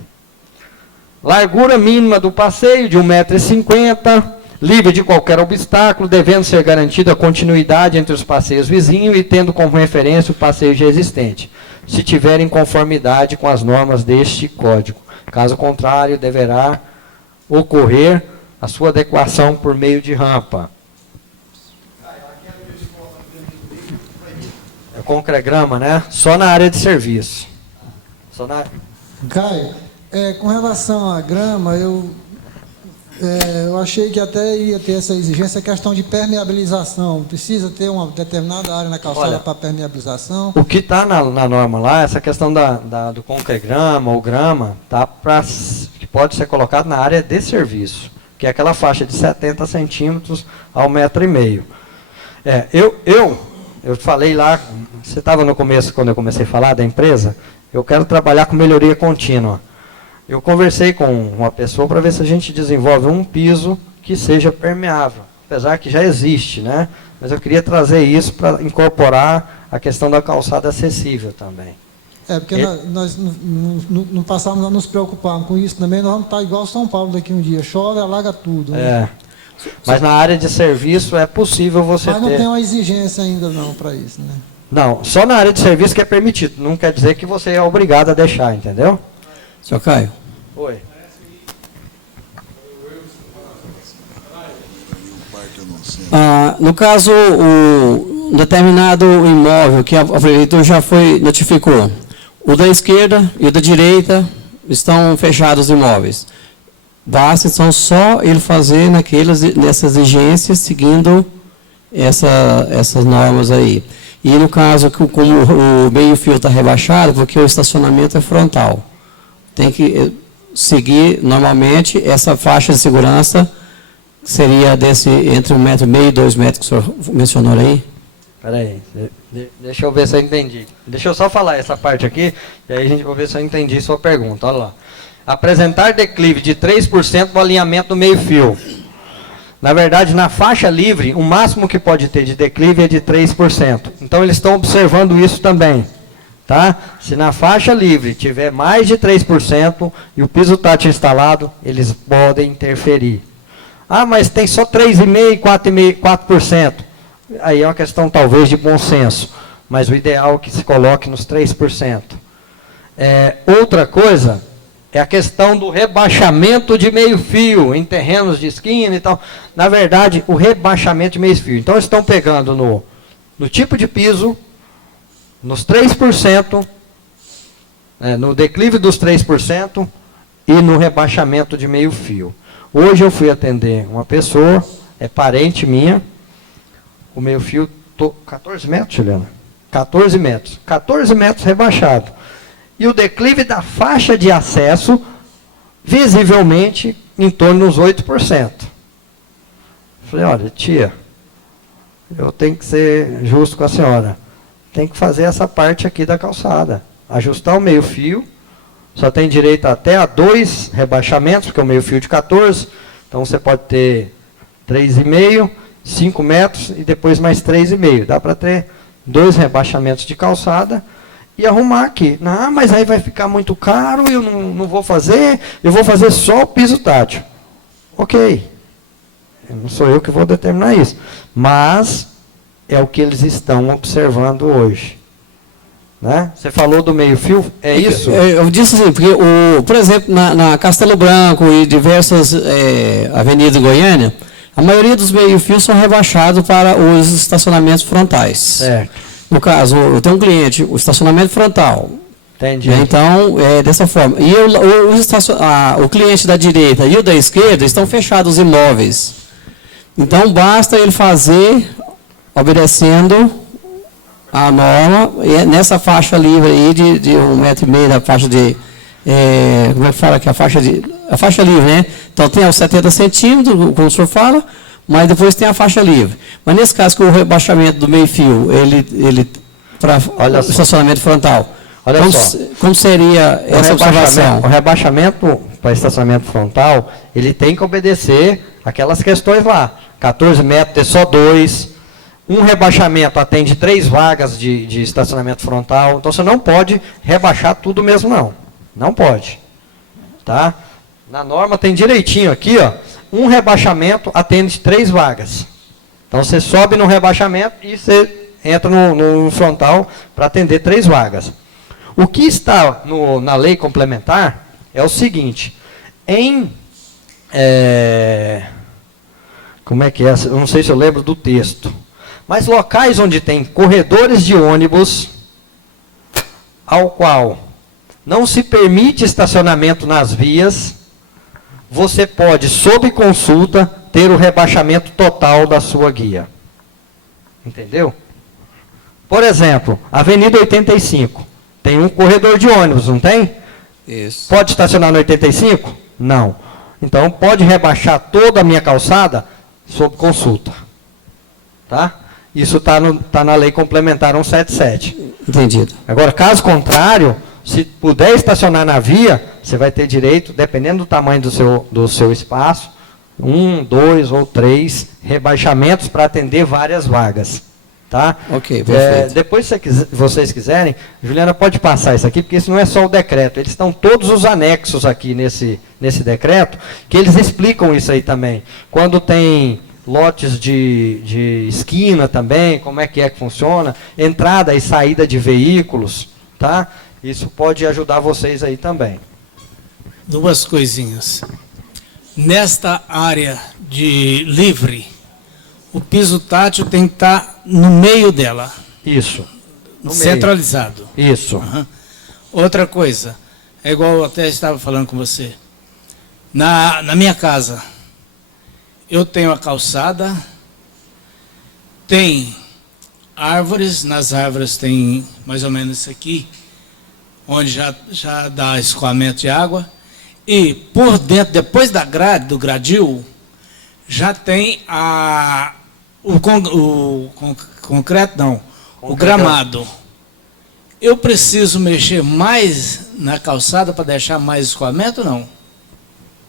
Largura mínima do passeio de 1,50 m, livre de qualquer obstáculo, devendo ser garantida a continuidade entre os passeios vizinhos e tendo como referência o passeio já existente, se tiver em conformidade com as normas deste código. Caso contrário, deverá ocorrer a sua adequação por meio de rampa. concregrama, né? Só na área de serviço. Só na... Caio, com relação à grama, eu achei que até ia ter essa exigência, a questão de permeabilização. Precisa ter uma determinada área na calçada para permeabilização? O que está na norma lá, essa questão do concregrama ou grama, tá que pode ser colocado na área de serviço, que é aquela faixa de 70 centímetros ao 1,5 metro. Eu falei lá, você estava no começo, quando eu comecei a falar da empresa, eu quero trabalhar com melhoria contínua. Eu conversei com uma pessoa para ver se a gente desenvolve um piso que seja permeável, apesar que já existe, né? Mas eu queria trazer isso para incorporar a questão da calçada acessível também. Porque nós não passamos a nos preocupar com isso também, nós vamos estar igual São Paulo daqui um dia, chove, alaga tudo. Né? Mas na área de serviço é possível você ter... Mas não tem uma exigência ainda não para isso, né? Não, só na área de serviço que é permitido, não quer dizer que você é obrigado a deixar, entendeu? Senhor Caio. Oi. No caso, um determinado imóvel que a prefeitura já notificou, o da esquerda e o da direita estão fechados os imóveis. Basta então só ele fazer nessas exigências, seguindo essas normas aí. E no caso, como o meio-fio está rebaixado, porque o estacionamento é frontal, tem que seguir normalmente essa faixa de segurança, seria entre 1,5 metro e 2 metros que o senhor mencionou aí? Espera aí, deixa eu ver se eu entendi. Deixa eu só falar essa parte aqui, e aí a gente vai ver se eu entendi sua pergunta. Olha lá. Apresentar declive de 3% no alinhamento do meio-fio. Na verdade, na faixa livre, o máximo que pode ter de declive é de 3%. Então, eles estão observando isso também. Tá? Se na faixa livre tiver mais de 3% e o piso tátil instalado, eles podem interferir. Ah, mas tem só 3,5%, 4%. Aí é uma questão talvez de bom senso, mas o ideal é que se coloque nos 3%. Outra coisa é a questão do rebaixamento de meio-fio em terrenos de esquina e tal. Na verdade, o rebaixamento de meio-fio. Então, estão pegando no tipo de piso, nos 3%, no declive dos 3% e no rebaixamento de meio-fio. Hoje eu fui atender uma pessoa, é parente minha, o meio-fio, 14 metros, Juliana? 14 metros. 14 metros rebaixado. E o declive da faixa de acesso, visivelmente, em torno dos 8%. Falei, olha, tia, eu tenho que ser justo com a senhora. Tem que fazer essa parte aqui da calçada. Ajustar o meio-fio. Só tem direito até a 2 rebaixamentos, porque é o meio-fio de 14. Então, você pode ter 3,5, 5 metros e depois mais 3,5. Dá para ter 2 rebaixamentos de calçada e arrumar aqui. Não, mas aí vai ficar muito caro, eu não vou fazer, eu vou fazer só o piso tátil. Ok. Não sou eu que vou determinar isso. Mas é o que eles estão observando hoje. Né? Você falou do meio-fio, é isso? Eu disse assim, porque, por exemplo, na Castelo Branco e diversas avenidas de Goiânia, a maioria dos meio-fios são rebaixados para os estacionamentos frontais. Certo. No caso, eu tenho um cliente, o estacionamento frontal. Entendi. Então, é dessa forma. E o cliente da direita e o da esquerda estão fechados os imóveis. Então, basta ele fazer, obedecendo a norma, nessa faixa livre aí de 1,5 metro da faixa de... como é que fala que a faixa livre, né? Então, tem os 70 centímetros, como o senhor fala, mas depois tem a faixa livre. Mas nesse caso, com o rebaixamento do meio-fio, ele para o estacionamento frontal, como seria essa observação? O rebaixamento para estacionamento frontal, ele tem que obedecer aquelas questões lá. 14 metros, ter só 2. Um rebaixamento atende 3 vagas de estacionamento frontal. Então, você não pode rebaixar tudo mesmo, não. Não pode. Tá? Na norma tem direitinho aqui, ó. Um rebaixamento atende 3 vagas. Então, você sobe no rebaixamento e você entra no frontal para atender 3 vagas. O que está na lei complementar é o seguinte. Como é que é? Eu não sei se eu lembro do texto. Mas locais onde tem corredores de ônibus, ao qual não se permite estacionamento nas vias, você pode, sob consulta, ter o rebaixamento total da sua guia. Entendeu? Por exemplo, Avenida 85. Tem um corredor de ônibus, não tem? Isso. Pode estacionar no 85? Não. Então, pode rebaixar toda a minha calçada sob consulta. Tá? Isso está na Lei Complementar 177. Entendido. Agora, caso contrário, se puder estacionar na via, você vai ter direito, dependendo do tamanho do seu espaço, 1, 2 ou 3 rebaixamentos para atender várias vagas. Tá? Ok, perfeito. Depois, se vocês quiserem, Juliana pode passar isso aqui, porque isso não é só o decreto, eles estão todos os anexos aqui nesse decreto, que eles explicam isso aí também. Quando tem lotes de esquina também, como é que funciona, entrada e saída de veículos, tá? Isso pode ajudar vocês aí também. Duas coisinhas. Nesta área de livre, o piso tátil tem que estar no meio dela. Isso. Centralizado. Isso. Uhum. Outra coisa, é igual eu até estava falando com você. Na minha casa, eu tenho a calçada, tem árvores, nas árvores tem mais ou menos isso aqui, onde já dá escoamento de água, e por dentro, depois da grade, do gradil, já tem o concreto, não, o gramado. Eu preciso mexer mais na calçada para deixar mais escoamento ou não?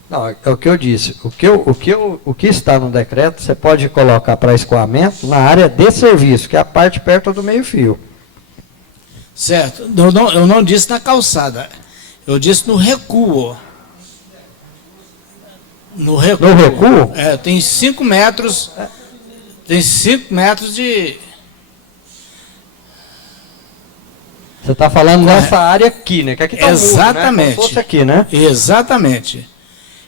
Não, é o que eu disse. O que está no decreto, você pode colocar para escoamento na área de serviço, que é a parte perto do meio-fio. Certo. Eu não disse na calçada. Eu disse no recuo. No recuo? No recuo? Tem 5 metros. Tem 5 metros de... Você está falando nessa área aqui, né? Que aqui está exatamente. Muro, né? Como se fosse aqui, né? Exatamente.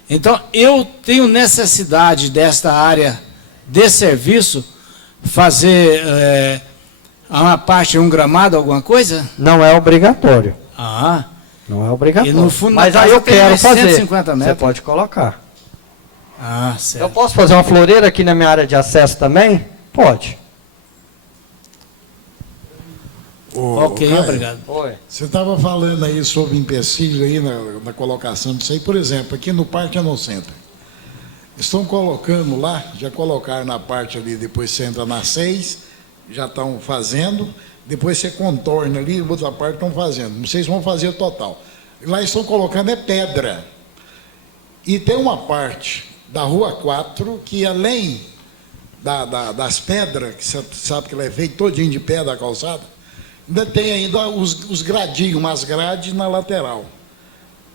Então, eu tenho necessidade desta área de serviço fazer uma parte, um gramado, alguma coisa? Não é obrigatório. Ah. Não é obrigatório. E no fundo mas da aí casa eu quero fazer. 150 metros. Você pode colocar. Ah, certo. Eu posso fazer uma floreira aqui na minha área de acesso também? Pode. Ok, Caio, obrigado. Oi. Você estava falando aí sobre empecilho aí na colocação disso aí. Por exemplo, aqui no Parque Anocenter. Estão colocando lá, já colocaram na parte ali, depois você entra na 6, já estão fazendo, depois você contorna ali, outra parte estão fazendo. Não sei se vão fazer o total. Lá estão colocando pedra. E tem uma parte da Rua 4 que, além das pedras, que você sabe que ela é feita todinho de pedra a calçada, ainda tem ainda os gradinhos, umas grades na lateral.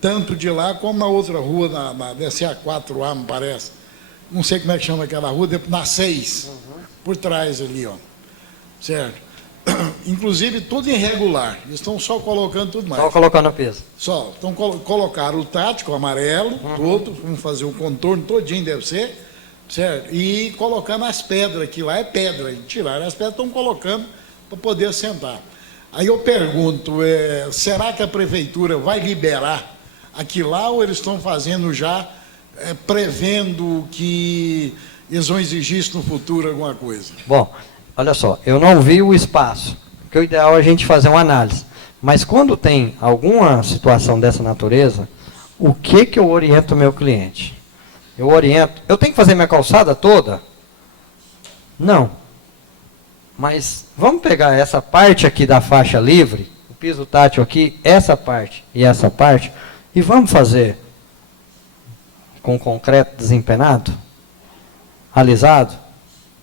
Tanto de lá como na outra rua, na DCA4A, me parece. Não sei como é que chama aquela rua, na 6, por trás ali, ó. Certo? Inclusive, tudo irregular. Eles estão só colocando tudo mais. Só colocando a peso. Só. Então, colocaram o tático, o amarelo, todo, vamos fazer o contorno todinho, deve ser, certo? E colocando as pedras, que lá é pedra. E tiraram as pedras, estão colocando para poder assentar. Aí eu pergunto, será que a prefeitura vai liberar aqui lá ou eles estão fazendo já, prevendo que eles vão exigir isso no futuro, alguma coisa? Bom, olha só, eu não vi o espaço, porque o ideal é a gente fazer uma análise. Mas quando tem alguma situação dessa natureza, o que eu oriento o meu cliente? Eu oriento, eu tenho que fazer minha calçada toda? Não. Mas vamos pegar essa parte aqui da faixa livre, o piso tátil aqui, essa parte e essa parte, e vamos fazer com concreto desempenado, alisado,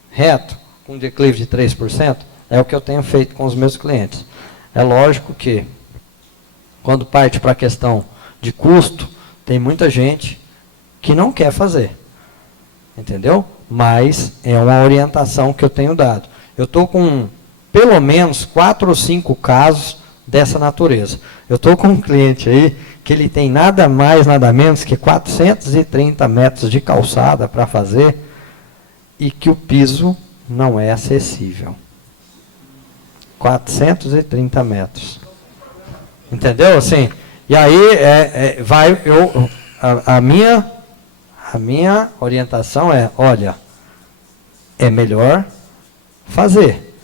reto, com declive de 3%, é o que eu tenho feito com os meus clientes. É lógico que, quando parte para a questão de custo, tem muita gente que não quer fazer, entendeu? Mas é uma orientação que eu tenho dado. Eu estou com pelo menos 4 ou 5 casos dessa natureza. Eu estou com um cliente aí que ele tem nada mais, nada menos que 430 metros de calçada para fazer e que o piso não é acessível. 430 metros. Entendeu? Assim, e aí a minha orientação é, olha, é melhor fazer.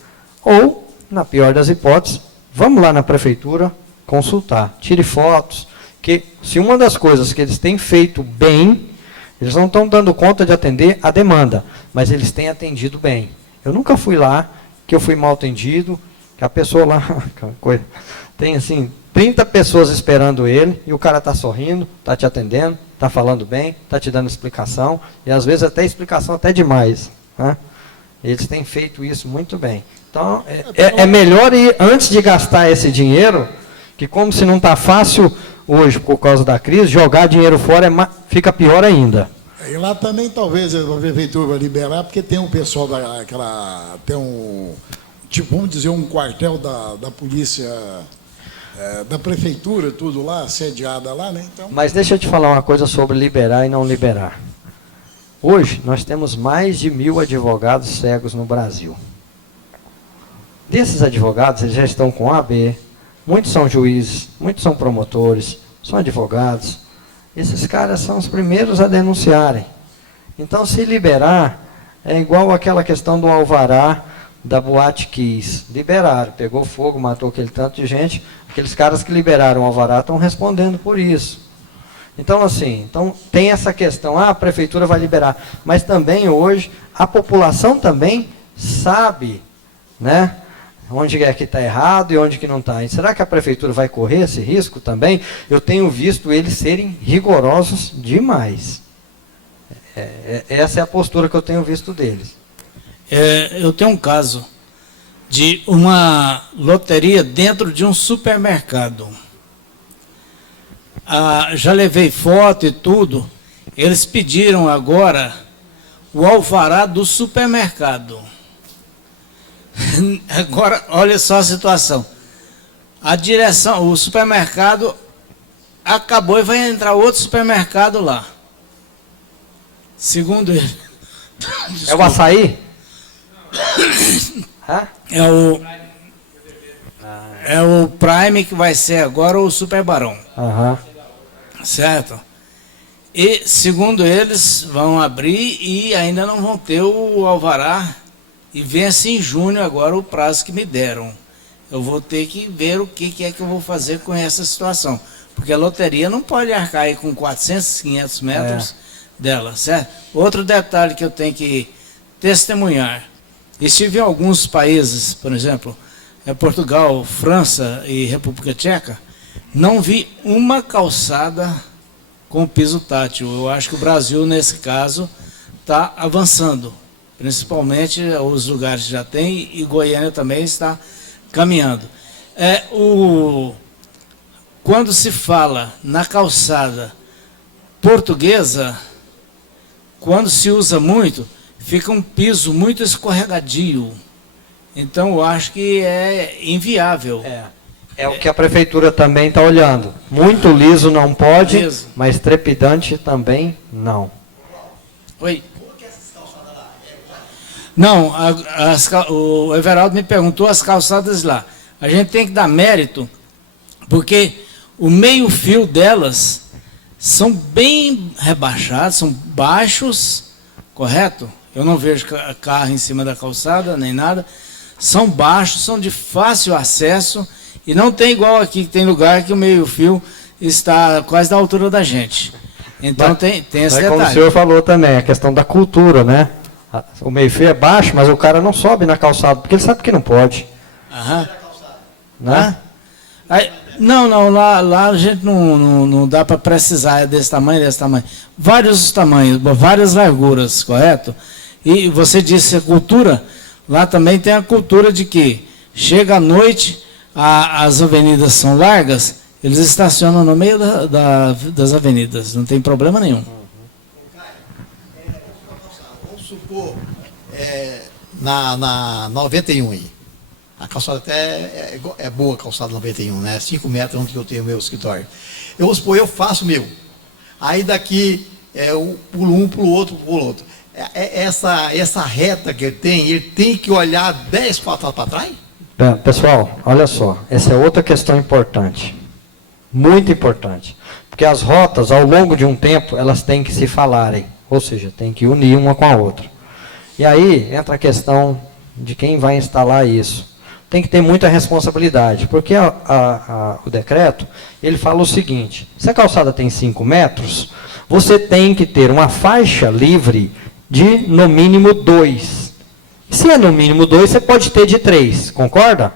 Ou, na pior das hipóteses, vamos lá na prefeitura consultar, tire fotos, que se uma das coisas que eles têm feito bem, eles não estão dando conta de atender a demanda, mas eles têm atendido bem. Eu nunca fui lá, que eu fui mal atendido, que a pessoa lá, tem assim, 30 pessoas esperando ele, e o cara está sorrindo, está te atendendo, está falando bem, está te dando explicação, e às vezes até explicação até demais. Né? Eles têm feito isso muito bem. Então, é melhor ir, antes de gastar esse dinheiro, que como se não está fácil hoje, por causa da crise, jogar dinheiro fora fica pior ainda. E lá também talvez a prefeitura vai liberar, porque tem um pessoal tem um, tipo, vamos dizer, um quartel da polícia, da prefeitura, tudo lá, sediada lá, né? Então... Mas deixa eu te falar uma coisa sobre liberar e não liberar. Hoje, nós temos mais de 1.000 advogados cegos no Brasil. Desses advogados, eles já estão com AB, muitos são juízes, muitos são promotores, são advogados. Esses caras são os primeiros a denunciarem. Então, se liberar, é igual aquela questão do alvará da Boate Kiss. Liberaram, pegou fogo, matou aquele tanto de gente. Aqueles caras que liberaram o alvará estão respondendo por isso. Então, assim, tem essa questão, a prefeitura vai liberar. Mas também hoje, a população também sabe, né, onde é que está errado e onde que não está. E será que a prefeitura vai correr esse risco também? Eu tenho visto eles serem rigorosos demais. Essa é a postura que eu tenho visto deles. Eu tenho um caso de uma loteria dentro de um supermercado. Já levei foto e tudo. Eles pediram agora o alvará do supermercado. Agora, olha só a situação. A direção, o supermercado acabou e vai entrar outro supermercado lá. Segundo ele. É o açaí? É o Prime que vai ser agora o Super Barão. Certo? E, segundo eles, vão abrir e ainda não vão ter o alvará. E vence em junho agora o prazo que me deram. Eu vou ter que ver o que é que eu vou fazer com essa situação. Porque a loteria não pode arcar aí com 400, 500 metros dela, certo? Outro detalhe que eu tenho que testemunhar. Estive em alguns países, por exemplo, Portugal, França e República Tcheca, não vi uma calçada com piso tátil. Eu acho que o Brasil, nesse caso, está avançando. Principalmente os lugares que já tem, e Goiânia também está caminhando. Quando se fala na calçada portuguesa, quando se usa muito, fica um piso muito escorregadio. Então, eu acho que é inviável. É o que a prefeitura também está olhando. Muito liso não pode, mas trepidante também não. Oi? Não, o Everaldo me perguntou as calçadas lá. A gente tem que dar mérito, porque o meio-fio delas são bem rebaixados, são baixos, correto? Eu não vejo carro em cima da calçada, nem nada. São baixos, são de fácil acesso, e não tem igual aqui, que tem lugar que o meio-fio está quase da altura da gente. Então tem esse detalhe. Como o senhor falou também, a questão da cultura, né? O meio-fio é baixo, mas o cara não sobe na calçada, porque ele sabe que não pode. Né? Não, lá a gente não dá para precisar, é desse tamanho. Vários tamanhos, várias larguras, correto? E você disse a cultura, lá também tem a cultura de que chega à noite, as avenidas são largas, eles estacionam no meio das avenidas, não tem problema nenhum. Na 91 aí. A calçada até é boa, a calçada 91, né? 5 metros onde eu tenho meu escritório. Eu faço meu. Aí daqui, pulo um, pulo outro. essa reta que ele tem que olhar 10 para trás? Pessoal, olha só, essa é outra questão importante, muito importante, porque as rotas, ao longo de um tempo, elas têm que se falarem, ou seja, tem que unir uma com a outra. E aí entra a questão de quem vai instalar isso. Tem que ter muita responsabilidade, porque o decreto, ele fala o seguinte: se a calçada tem 5 metros, você tem que ter uma faixa livre de, no mínimo, 2. Se é no mínimo 2, você pode ter de 3, concorda?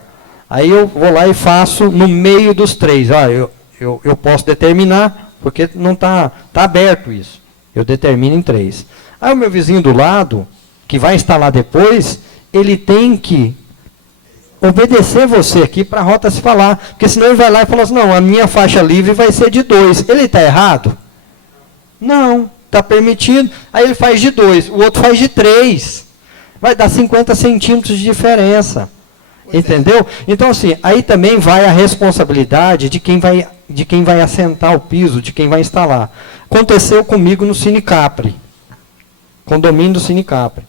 Aí eu vou lá e faço no meio dos 3. Olha, eu posso determinar, porque não está aberto isso. Eu determino em 3. Aí o meu vizinho do lado, que vai instalar depois, ele tem que obedecer você aqui para a rota se falar. Porque senão ele vai lá e fala assim: não, a minha faixa livre vai ser de 2. Ele está errado? Não, está permitido. Aí ele faz de 2, o outro faz de 3. Vai dar 50 centímetros de diferença. Entendeu? Então, assim, aí também vai a responsabilidade de quem vai assentar o piso, de quem vai instalar. Aconteceu comigo no Cinecapri, condomínio do Cinecapri.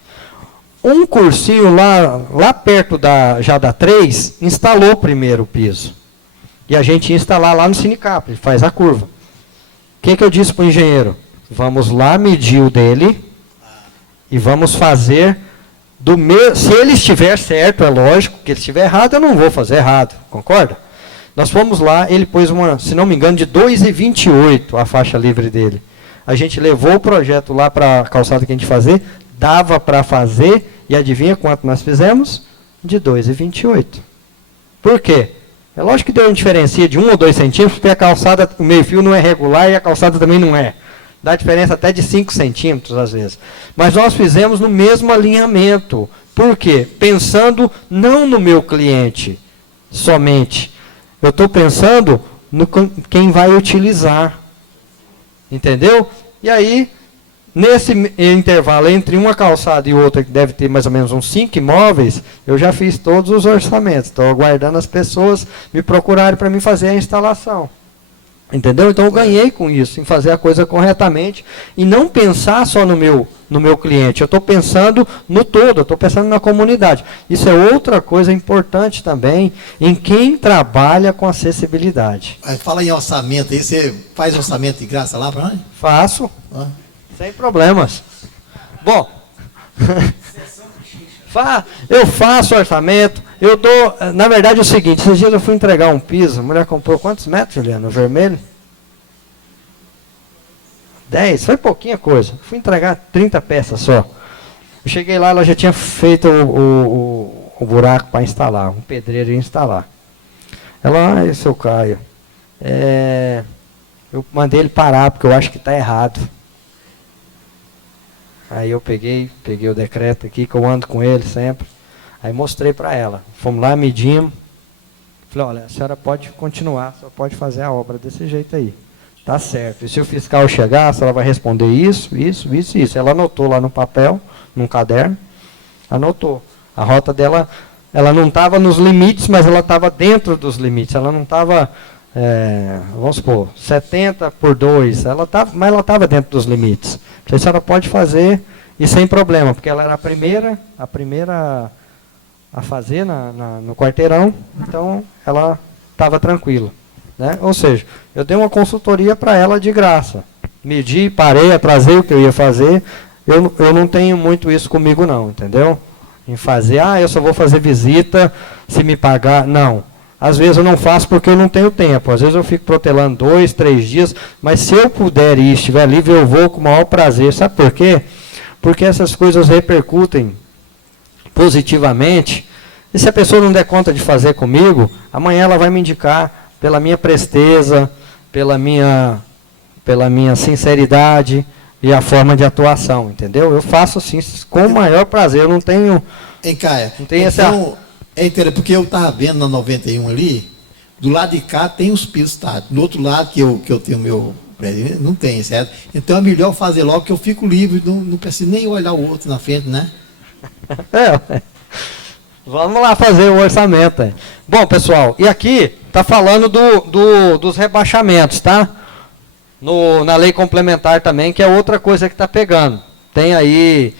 Um cursinho lá perto já da 3, instalou primeiro o piso. E a gente ia instalar lá no Cinecapri, faz a curva. O que eu disse para o engenheiro? Vamos lá medir o dele e vamos fazer do mesmo. Se ele estiver certo, é lógico, que ele estiver errado, eu não vou fazer errado, concorda? Nós fomos lá, ele pôs se não me engano, de 2,28 a faixa livre dele. A gente levou o projeto lá para a calçada que a gente fazer, dava para fazer, e adivinha quanto nós fizemos? De 2,28. Por quê? É lógico que deu uma diferença de 1 ou 2 centímetros, porque a calçada, o meio-fio não é regular e a calçada também não é. Dá diferença até de 5 centímetros, às vezes. Mas nós fizemos no mesmo alinhamento. Por quê? Pensando não no meu cliente somente. Eu estou pensando no quem vai utilizar. Entendeu? E aí, nesse intervalo entre uma calçada e outra, que deve ter mais ou menos uns 5 imóveis, eu já fiz todos os orçamentos. Estou aguardando as pessoas me procurarem para me fazer a instalação. Entendeu? Então eu ganhei com isso, em fazer a coisa corretamente e não pensar só no meu cliente. Eu estou pensando no todo, eu estou pensando na comunidade. Isso é outra coisa importante também em quem trabalha com acessibilidade. Fala em orçamento aí, você faz orçamento de graça lá para nós? Faço, sem problemas. Bom, eu faço orçamento, eu dou, na verdade é o seguinte, esses dias eu fui entregar um piso, a mulher comprou quantos metros, Juliano, o vermelho? 10, foi pouquinha coisa, fui entregar 30 peças só. Eu cheguei lá, ela já tinha feito o buraco para instalar, um pedreiro ia instalar. Ela, seu Caio, eu mandei ele parar, porque eu acho que está errado. Aí eu peguei o decreto aqui, que eu ando com ele sempre. Aí mostrei para ela. Fomos lá, medimos. Falei, olha, a senhora pode continuar, só pode fazer a obra desse jeito aí. Tá certo. E se o fiscal chegar, a senhora vai responder isso. Ela anotou lá no papel, num caderno. Anotou. A rota dela, ela não estava nos limites, mas ela estava dentro dos limites. Ela não estava, vamos supor, 70 por 2. Mas ela estava dentro dos limites. A senhora pode fazer e sem problema, porque ela era a primeira a fazer no quarteirão, então ela estava tranquila. Né? Ou seja, eu dei uma consultoria para ela de graça. Medi, parei, atrasei o que eu ia fazer. Eu não tenho muito isso comigo não, entendeu? Em fazer, eu só vou fazer visita se me pagar. Não. Às vezes eu não faço porque eu não tenho tempo. Às vezes eu fico protelando 2, 3 dias. Mas se eu puder ir e estiver livre, eu vou com o maior prazer. Sabe por quê? Porque essas coisas repercutem positivamente. E se a pessoa não der conta de fazer comigo, amanhã ela vai me indicar pela minha presteza, pela minha sinceridade e a forma de atuação. Entendeu? Eu faço assim com o maior prazer. Eu não tenho... Hein, Caia? Não tenho essa... É interessante, porque eu estava vendo na 91 ali, do lado de cá tem os pisos táticos. Do outro lado, que eu tenho meu prédio, não tem, certo? Então é melhor fazer logo, que eu fico livre, não preciso nem olhar o outro na frente, né? Vamos lá fazer o orçamento. Bom, pessoal, e aqui está falando dos rebaixamentos, tá? Na lei complementar também, que é outra coisa que está pegando. tem aí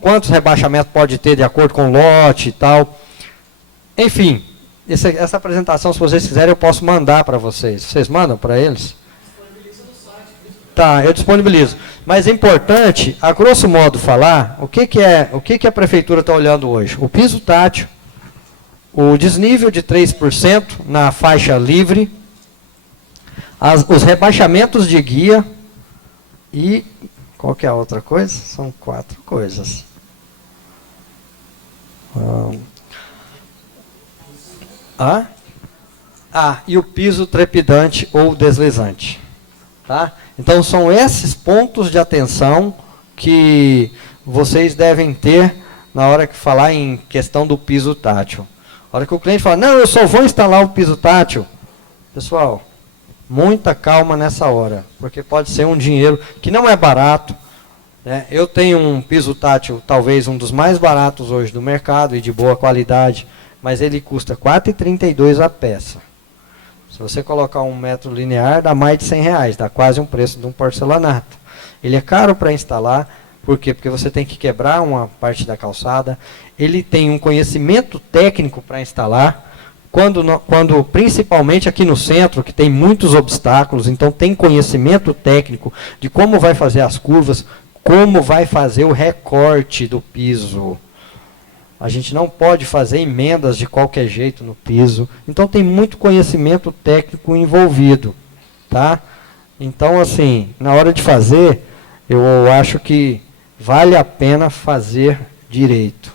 quantos rebaixamentos pode ter de acordo com o lote e tal. Enfim, essa apresentação, se vocês quiserem, eu posso mandar para vocês. Vocês mandam para eles? Tá, eu disponibilizo. Mas é importante, a grosso modo, falar o que a prefeitura está olhando hoje. O piso tátil, o desnível de 3% na faixa livre, os rebaixamentos de guia e... Qual que é a outra coisa? São 4 coisas. E o piso trepidante ou deslizante. Tá? Então, são esses pontos de atenção que vocês devem ter na hora que falar em questão do piso tátil. A hora que o cliente fala, não, eu só vou instalar o piso tátil. Pessoal, muita calma nessa hora, porque pode ser um dinheiro que não é barato. Né? Eu tenho um piso tátil, talvez um dos mais baratos hoje do mercado e de boa qualidade, mas ele custa R$ 4,32 a peça. Se você colocar 1 metro linear, dá mais de R$100, dá quase um preço de um porcelanato. Ele é caro para instalar, por quê? Porque você tem que quebrar uma parte da calçada, ele tem um conhecimento técnico para instalar, quando principalmente aqui no centro, que tem muitos obstáculos, então tem conhecimento técnico de como vai fazer as curvas, como vai fazer o recorte do piso. A gente não pode fazer emendas de qualquer jeito no piso. Então tem muito conhecimento técnico envolvido. Tá? Então, assim, na hora de fazer, eu acho que vale a pena fazer direito.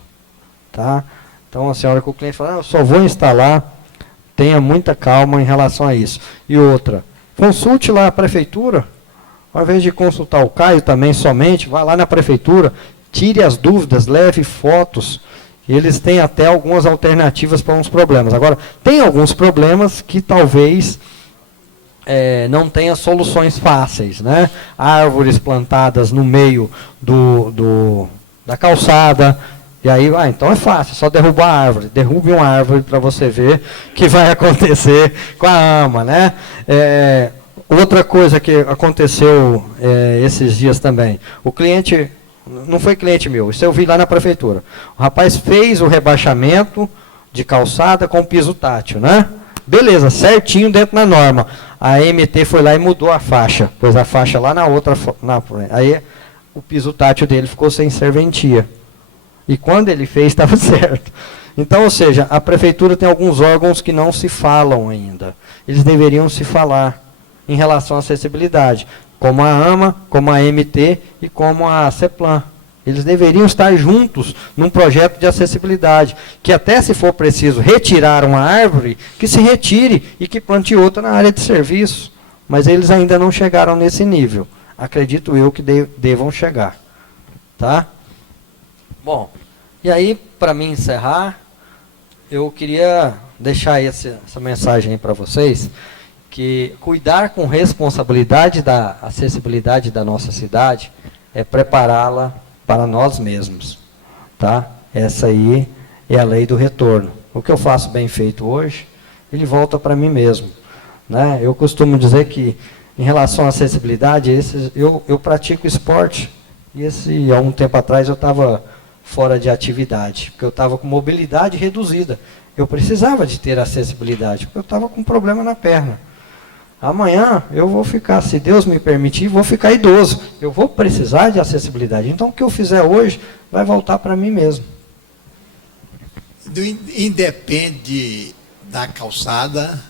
Tá? Então, assim, a hora que o cliente fala, eu só vou instalar, tenha muita calma em relação a isso. E outra, consulte lá a prefeitura, ao invés de consultar o Caio também somente, vá lá na prefeitura, tire as dúvidas, leve fotos, eles têm até algumas alternativas para uns problemas. Agora, tem alguns problemas que talvez não tenha soluções fáceis, né? Árvores plantadas no meio da calçada. E aí, então é fácil, só derrubar a árvore. Derrube uma árvore para você ver o que vai acontecer com a AMA, né? Outra coisa que aconteceu esses dias também. O cliente, não foi cliente meu, isso eu vi lá na prefeitura. O rapaz fez o rebaixamento de calçada com piso tátil, né? Beleza, certinho dentro da norma. A MT foi lá e mudou a faixa, pôs a faixa lá na outra. Aí o piso tátil dele ficou sem serventia. E quando ele fez, estava certo. Então, ou seja, a prefeitura tem alguns órgãos que não se falam ainda. Eles deveriam se falar em relação à acessibilidade, como a AMA, como a MT e como a CEPLAN. Eles deveriam estar juntos num projeto de acessibilidade, que até se for preciso retirar uma árvore, que se retire e que plante outra na área de serviço. Mas eles ainda não chegaram nesse nível. Acredito eu que devam chegar. Tá? Bom, e aí, para mim encerrar, eu queria deixar essa mensagem aí para vocês, que cuidar com responsabilidade da acessibilidade da nossa cidade é prepará-la para nós mesmos. Tá? Essa aí é a lei do retorno. O que eu faço bem feito hoje, ele volta para mim mesmo. Né? Eu costumo dizer que, em relação à acessibilidade, eu pratico esporte, e há um tempo atrás eu estava fora de atividade, porque eu estava com mobilidade reduzida. Eu precisava de ter acessibilidade, porque eu estava com um problema na perna. Amanhã eu vou ficar, se Deus me permitir, vou ficar idoso. Eu vou precisar de acessibilidade. Então, o que eu fizer hoje vai voltar para mim mesmo. Independe da calçada,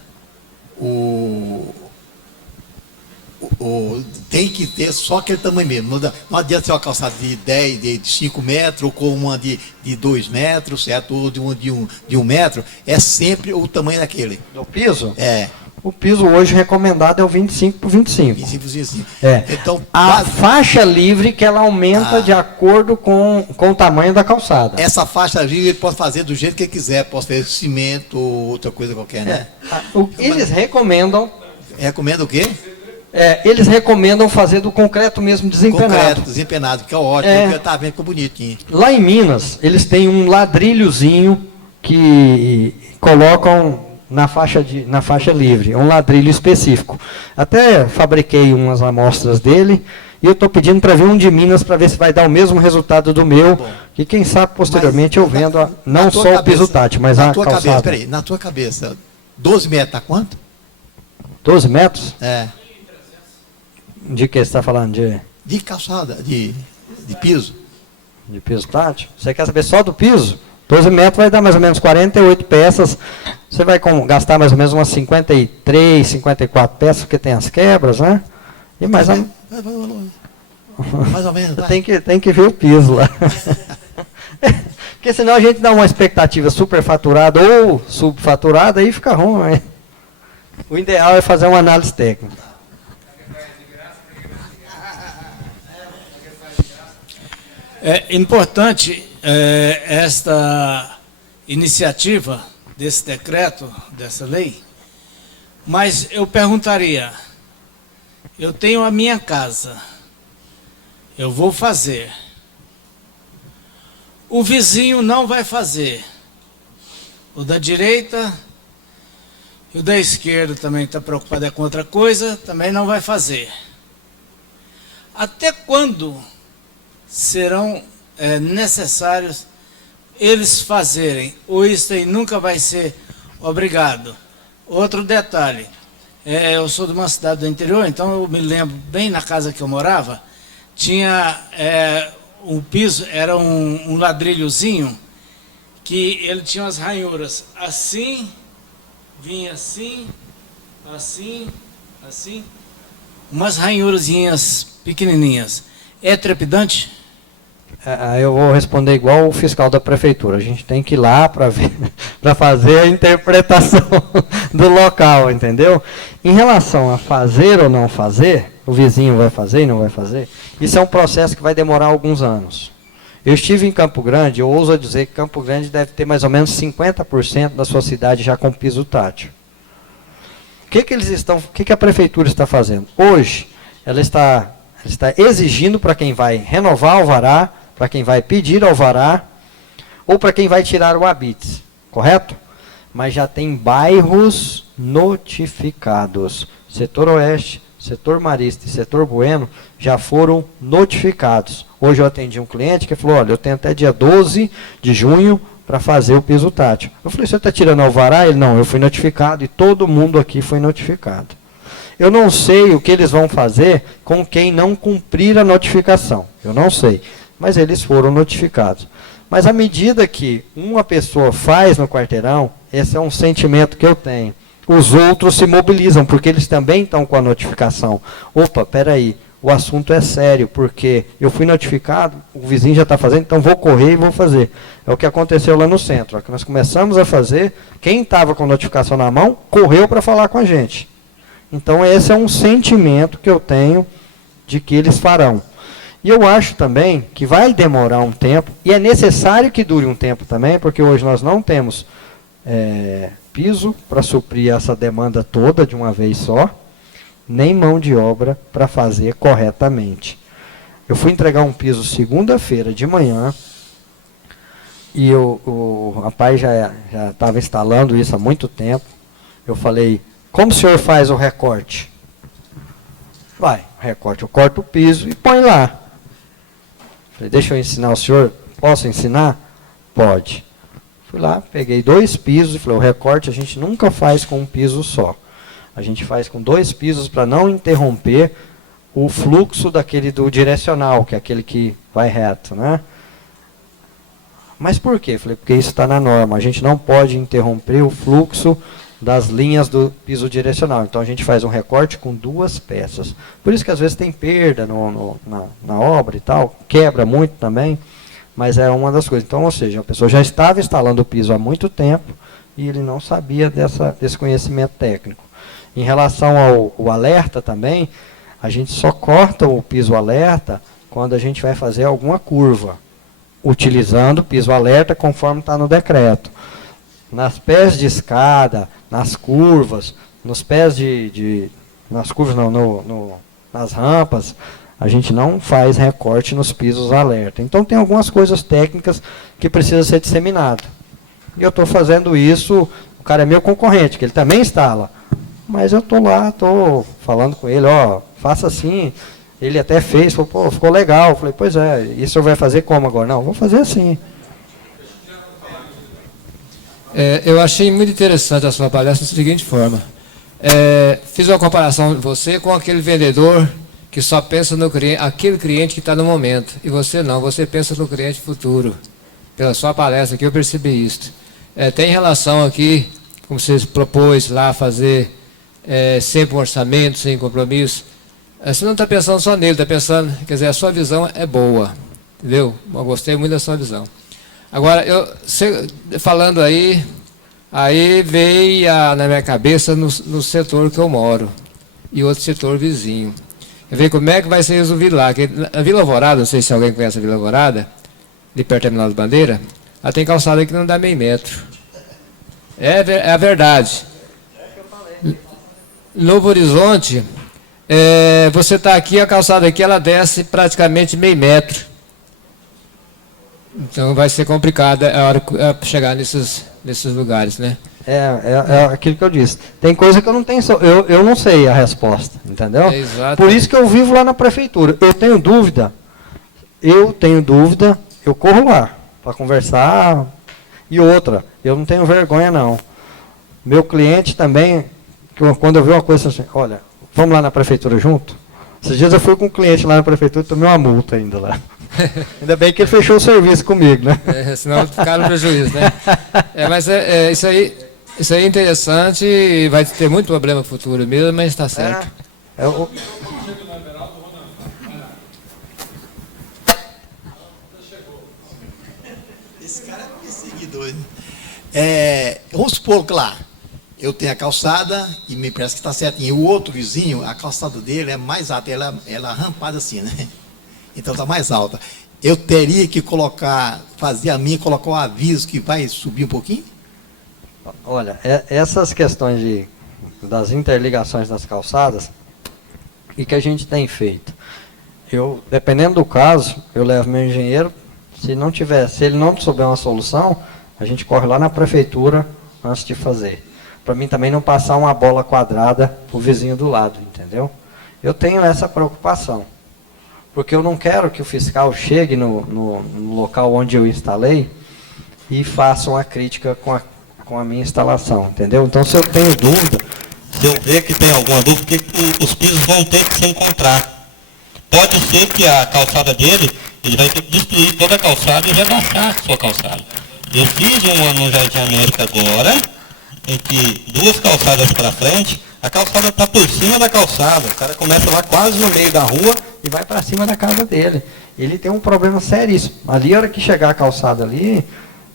tem que ter só aquele tamanho mesmo. Não adianta ser uma calçada de 10, de 5 metros, ou com uma de 2 metros, certo? Ou de 1 metro. É sempre o tamanho daquele. Do piso? É. O piso hoje recomendado é o 25 por 25. 25 por 25. Então, a faixa livre que ela aumenta de acordo com o tamanho da calçada. Essa faixa livre ele pode fazer do jeito que ele quiser. Pode fazer cimento ou outra coisa qualquer, né? Eles recomendam... Recomenda o quê? Eles recomendam fazer do concreto mesmo desempenado. Concreto, desempenado, que é ótimo, porque eu estava vendo que ficou bonitinho. Lá em Minas, eles têm um ladrilhozinho que colocam na faixa livre, um ladrilho específico. Até fabriquei umas amostras dele e eu estou pedindo para ver um de Minas para ver se vai dar o mesmo resultado do meu, e quem sabe posteriormente eu vendo não só o piso tátil, mas a calçada. Peraí, na tua cabeça, 12 metros está quanto? 12 metros? É. De que você está falando? De calçada, de piso. De piso tátil? Você quer saber só do piso? 12 metros vai dar mais ou menos 48 peças. Você vai gastar mais ou menos umas 53, 54 peças, porque tem as quebras, né? E mais ou menos. Tem que ver o piso lá. Porque senão a gente dá uma expectativa superfaturada ou subfaturada, aí fica ruim, né? O ideal é fazer uma análise técnica. É importante esta iniciativa desse decreto, dessa lei, mas eu perguntaria, eu tenho a minha casa, eu vou fazer, o vizinho não vai fazer, o da direita e o da esquerda também está preocupado com outra coisa, também não vai fazer. Até quando serão necessários eles fazerem, ou isso aí nunca vai ser obrigado? Outro detalhe, eu sou de uma cidade do interior, então eu me lembro bem na casa que eu morava, tinha um piso, era um ladrilhozinho, que ele tinha umas ranhuras assim, vinha assim, assim, assim, umas ranhurazinhas pequenininhas. É trepidante? Eu vou responder igual o fiscal da prefeitura. A gente tem que ir lá para fazer a interpretação do local, entendeu? Em relação a fazer ou não fazer, o vizinho vai fazer e não vai fazer, isso é um processo que vai demorar alguns anos. Eu estive em Campo Grande, eu ouso dizer que Campo Grande deve ter mais ou menos 50% da sua cidade já com piso tátil. O que a prefeitura está fazendo? Hoje, ela está exigindo para quem vai renovar o alvará, para quem vai pedir alvará, ou para quem vai tirar o habites, correto? Mas já tem bairros notificados. Setor Oeste, Setor Marista e Setor Bueno já foram notificados. Hoje eu atendi um cliente que falou, olha, eu tenho até dia 12 de junho para fazer o piso tátil. Eu falei, você está tirando alvará? Ele, não, eu fui notificado e todo mundo aqui foi notificado. Eu não sei o que eles vão fazer com quem não cumprir a notificação. Eu não sei, mas eles foram notificados. Mas à medida que uma pessoa faz no quarteirão, esse é um sentimento que eu tenho. Os outros se mobilizam, porque eles também estão com a notificação. Opa, peraí, o assunto é sério, porque eu fui notificado, o vizinho já está fazendo, então vou correr e vou fazer. É o que aconteceu lá no centro. Que nós começamos a fazer, quem estava com a notificação na mão, correu para falar com a gente. Então, esse é um sentimento que eu tenho de que eles farão. E eu acho também que vai demorar um tempo, e é necessário que dure um tempo também, porque hoje nós não temos piso para suprir essa demanda toda de uma vez só, nem mão de obra para fazer corretamente. Eu fui entregar um piso segunda-feira de manhã, e o rapaz já estava instalando isso há muito tempo. Eu falei, como o senhor faz o recorte? Vai, recorte, eu corto o piso e põe lá. Falei, deixa eu ensinar o senhor, posso ensinar? Pode. Fui lá, peguei 2 pisos e falei, o recorte a gente nunca faz com um piso só. A gente faz com 2 pisos para não interromper o fluxo daquele do direcional, que é aquele que vai reto, né? Mas por quê? Falei, porque isso está na norma. A gente não pode interromper o fluxo das linhas do piso direcional. Então a gente faz um recorte com 2 peças. Por isso que às vezes tem perda na obra e tal, quebra muito também, mas é uma das coisas. Então, ou seja, a pessoa já estava instalando o piso há muito tempo e ele não sabia desse conhecimento técnico. Em relação ao alerta também, a gente só corta o piso alerta quando a gente vai fazer alguma curva, utilizando o piso alerta conforme está no decreto. Nas pés de escada, nas curvas, nos pés nas curvas não, nas rampas, a gente não faz recorte nos pisos alerta. Então tem algumas coisas técnicas que precisam ser disseminadas. E eu estou fazendo isso O cara é meu concorrente, que ele também instala. Mas eu estou lá, estou falando com ele, ó, faça assim. Ele até fez, falou, pô, ficou legal. Eu falei, pois é, e o senhor vai fazer como agora? Não, vou fazer assim. Eu achei muito interessante a sua palestra da seguinte forma. Fiz uma comparação de você com aquele vendedor que só pensa no cliente, aquele cliente que está no momento. E você não, você pensa no cliente futuro. Pela sua palestra aqui eu percebi isso. Tem relação aqui, como você propôs lá, fazer sempre um orçamento, sem compromisso. Você não está pensando só nele, está pensando, quer dizer, a sua visão é boa. Entendeu? Eu gostei muito da sua visão. Agora, falando aí veio na minha cabeça no setor que eu moro e outro setor vizinho. Quer ver como é que vai ser resolvido lá? Que a Vila Alvorada, não sei se alguém conhece a Vila Alvorada, de perto do Terminal de Bandeira, ela tem calçada que não dá meio metro. É a verdade. Novo Horizonte, você está aqui, a calçada aqui, ela desce praticamente meio metro. Então vai ser complicado a hora de chegar nesses lugares, né? É aquilo que eu disse. Tem coisa que eu não tenho, eu não sei a resposta, entendeu? Exato. Por isso que eu vivo lá na prefeitura. Eu tenho dúvida, eu corro lá para conversar. E outra, eu não tenho vergonha não. Meu cliente também, quando eu vi uma coisa assim, olha, vamos lá na prefeitura junto? Esses dias eu fui com um cliente lá na prefeitura e tomei uma multa ainda lá. Ainda bem que ele fechou o serviço comigo, né? Senão ficaram no prejuízo, né? Mas isso aí é interessante e vai ter muito problema no futuro mesmo, mas está certo. Esse cara é perseguidor, né? Vamos supor que lá, eu tenho a calçada e me parece que está certinho. O outro vizinho, a calçada dele é mais alta, ela é rampada assim, né? Então está mais alta. Eu teria que fazer a minha, colocar um aviso que vai subir um pouquinho? Olha, essas questões das interligações das calçadas, o que a gente tem feito? Dependendo do caso, eu levo meu engenheiro, se ele não souber uma solução, a gente corre lá na prefeitura antes de fazer. Para mim também não passar uma bola quadrada para o vizinho do lado, entendeu? Eu tenho essa preocupação. Porque eu não quero que o fiscal chegue no local onde eu instalei e faça uma crítica com a minha instalação, entendeu? Então, se eu tenho dúvida... Se eu ver que tem alguma dúvida, porque os pisos vão ter que se encontrar. Pode ser que a calçada dele, ele vai ter que destruir toda a calçada e rebaixar a sua calçada. Eu fiz uma no Jardim América agora, em que 2 calçadas para frente, a calçada está por cima da calçada. O cara começa lá quase no meio da rua e vai para cima da casa dele. Ele tem um problema seríssimo. Ali, a hora que chegar a calçada ali,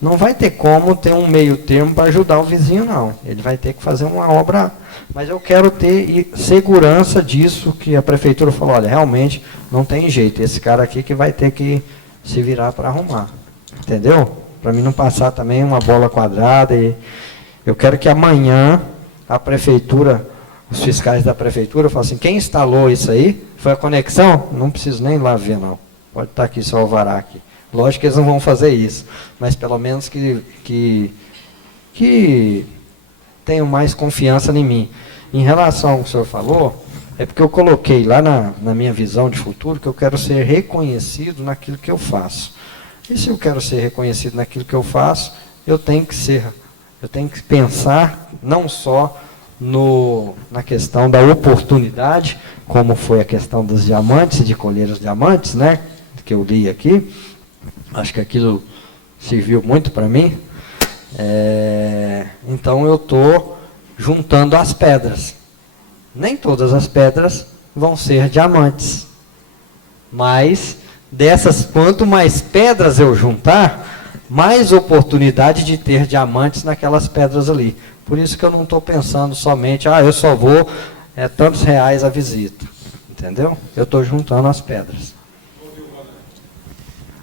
não vai ter como ter um meio termo para ajudar o vizinho, não. Ele vai ter que fazer uma obra. Mas eu quero ter segurança disso, que a prefeitura falou, olha, realmente não tem jeito. Esse cara aqui que vai ter que se virar para arrumar. Entendeu? Para mim não passar também uma bola quadrada. Eu quero que amanhã a prefeitura, os fiscais da prefeitura, falam assim, quem instalou isso aí? Foi a conexão? Não preciso nem ir lá ver, não. Pode estar aqui só o alvará aqui. Lógico que eles não vão fazer isso, mas pelo menos que tenham mais confiança em mim. Em relação ao que o senhor falou, é porque eu coloquei lá na minha visão de futuro que eu quero ser reconhecido naquilo que eu faço. E se eu quero ser reconhecido naquilo que eu faço, eu tenho que pensar não só na questão da oportunidade, como foi a questão dos diamantes, de colher os diamantes, né, que eu li aqui. Acho que aquilo serviu muito para mim. Então eu estou juntando as pedras. Nem todas as pedras vão ser diamantes. Mas quanto mais pedras eu juntar, mais oportunidade de ter diamantes naquelas pedras ali. Por isso que eu não estou pensando somente, eu só vou tantos reais a visita. Entendeu? Eu estou juntando as pedras.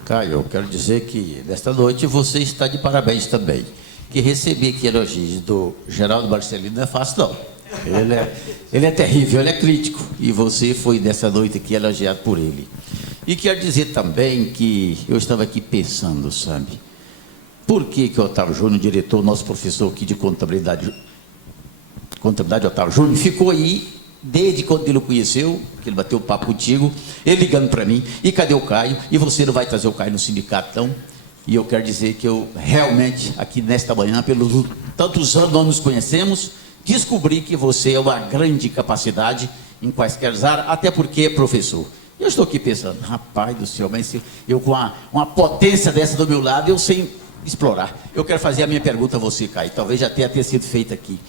Caio, eu quero dizer que nesta noite você está de parabéns também. Que receber aqui elogios do Geraldo Marcelino não é fácil, não. Ele é terrível, ele é crítico. E você foi nessa noite aqui elogiado por ele. E quero dizer também que eu estava aqui pensando, sabe? por que o Otávio Júnior, diretor, nosso professor aqui de contabilidade Otávio Júnior, ficou aí desde quando ele o conheceu, que ele bateu o papo contigo, ele ligando para mim, e cadê o Caio? E você não vai trazer o Caio no sindicato, então? E eu quero dizer que eu realmente, aqui nesta manhã, pelos tantos anos nós nos conhecemos, descobri que você é uma grande capacidade em quaisquer áreas, até porque, professor, eu estou aqui pensando, rapaz do céu, mas eu com uma potência dessa do meu lado, eu sei explorar. Eu quero fazer a minha pergunta a você, Caio, talvez já tenha sido feita aqui.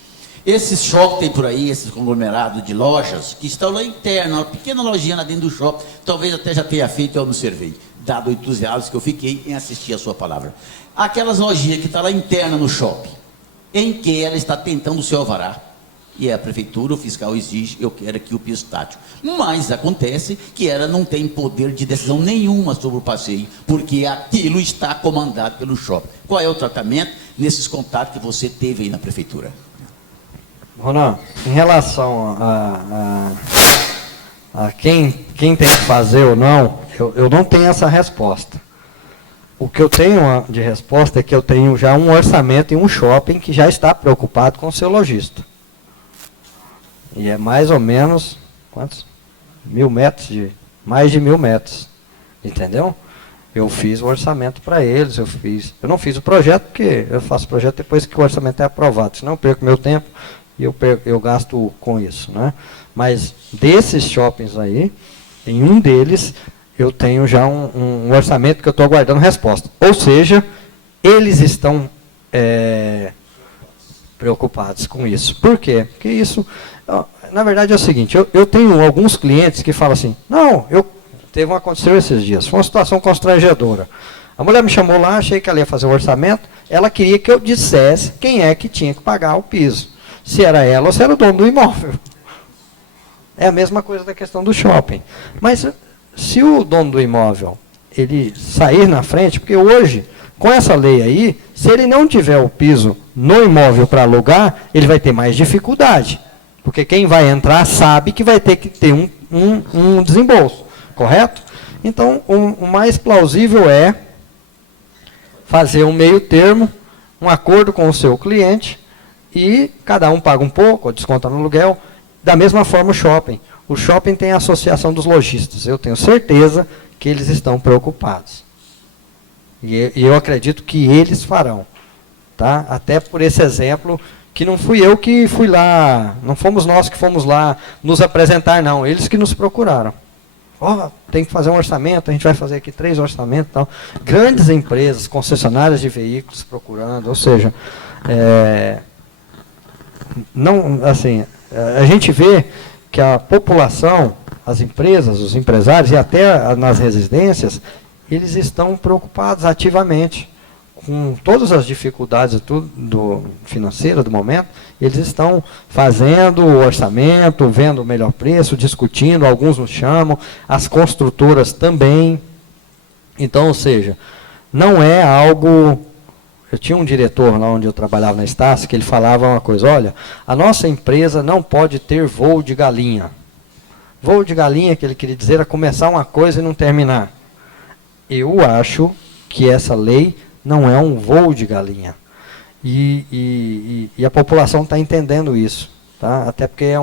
Esses shopping tem por aí, esses conglomerados de lojas, que estão lá interna, uma pequena lojinha lá dentro do shopping, talvez até já tenha feito, eu observei, dado o entusiasmo que eu fiquei em assistir a sua palavra. Aquelas lojinhas que estão lá interna no shopping, em que ela está tentando o seu alvará, e a prefeitura, o fiscal exige, eu quero aqui o piso tátil. Mas acontece que ela não tem poder de decisão nenhuma sobre o passeio, porque aquilo está comandado pelo shopping. Qual é o tratamento nesses contatos que você teve aí na prefeitura? Ronan, em relação a quem tem que fazer ou não, eu não tenho essa resposta. O que eu tenho de resposta é que eu tenho já um orçamento em um shopping que já está preocupado com o seu lojista. E é mais ou menos, quantos? 1.000 metros, mais de 1.000 metros, entendeu? Eu fiz o orçamento para eles, eu não fiz o projeto, porque eu faço o projeto depois que o orçamento é aprovado, senão eu perco meu tempo e eu gasto com isso, né? Mas desses shoppings aí, em um deles, eu tenho já um orçamento que eu estou aguardando resposta. Ou seja, eles estão preocupados com isso. Por quê? Porque isso, na verdade, é o seguinte, eu tenho alguns clientes que falam assim, não, aconteceu esses dias, foi uma situação constrangedora. A mulher me chamou lá, achei que ela ia fazer o orçamento, ela queria que eu dissesse quem é que tinha que pagar o piso. Se era ela ou se era o dono do imóvel. É a mesma coisa da questão do shopping. Mas se o dono do imóvel ele sair na frente, porque hoje, com essa lei aí, se ele não tiver o piso no imóvel para alugar, ele vai ter mais dificuldade. Porque quem vai entrar sabe que vai ter que ter um desembolso, correto? Então, o mais plausível é fazer um meio termo, um acordo com o seu cliente, e cada um paga um pouco, ou desconta no aluguel. Da mesma forma o shopping. O shopping tem a associação dos lojistas. Eu tenho certeza que eles estão preocupados. E eu acredito que eles farão. Tá? Até por esse exemplo, que não fui eu que fui lá, não fomos nós que fomos lá nos apresentar, não. Eles que nos procuraram. Tem que fazer um orçamento, a gente vai fazer aqui 3 orçamentos. Tal. Grandes empresas, concessionárias de veículos procurando, ou seja, não, assim, a gente vê que a população, as empresas, os empresários e até nas residências, eles estão preocupados ativamente com todas as dificuldades financeiras do momento. Eles estão fazendo o orçamento, vendo o melhor preço, discutindo, alguns nos chamam, as construtoras também. Então, ou seja, não é algo... Eu tinha um diretor lá onde eu trabalhava na Estácio, que ele falava uma coisa, olha, a nossa empresa não pode ter voo de galinha. Voo de galinha, que ele queria dizer, é começar uma coisa e não terminar. Eu acho que essa lei não é um voo de galinha. E a população está entendendo isso. Tá? Até porque é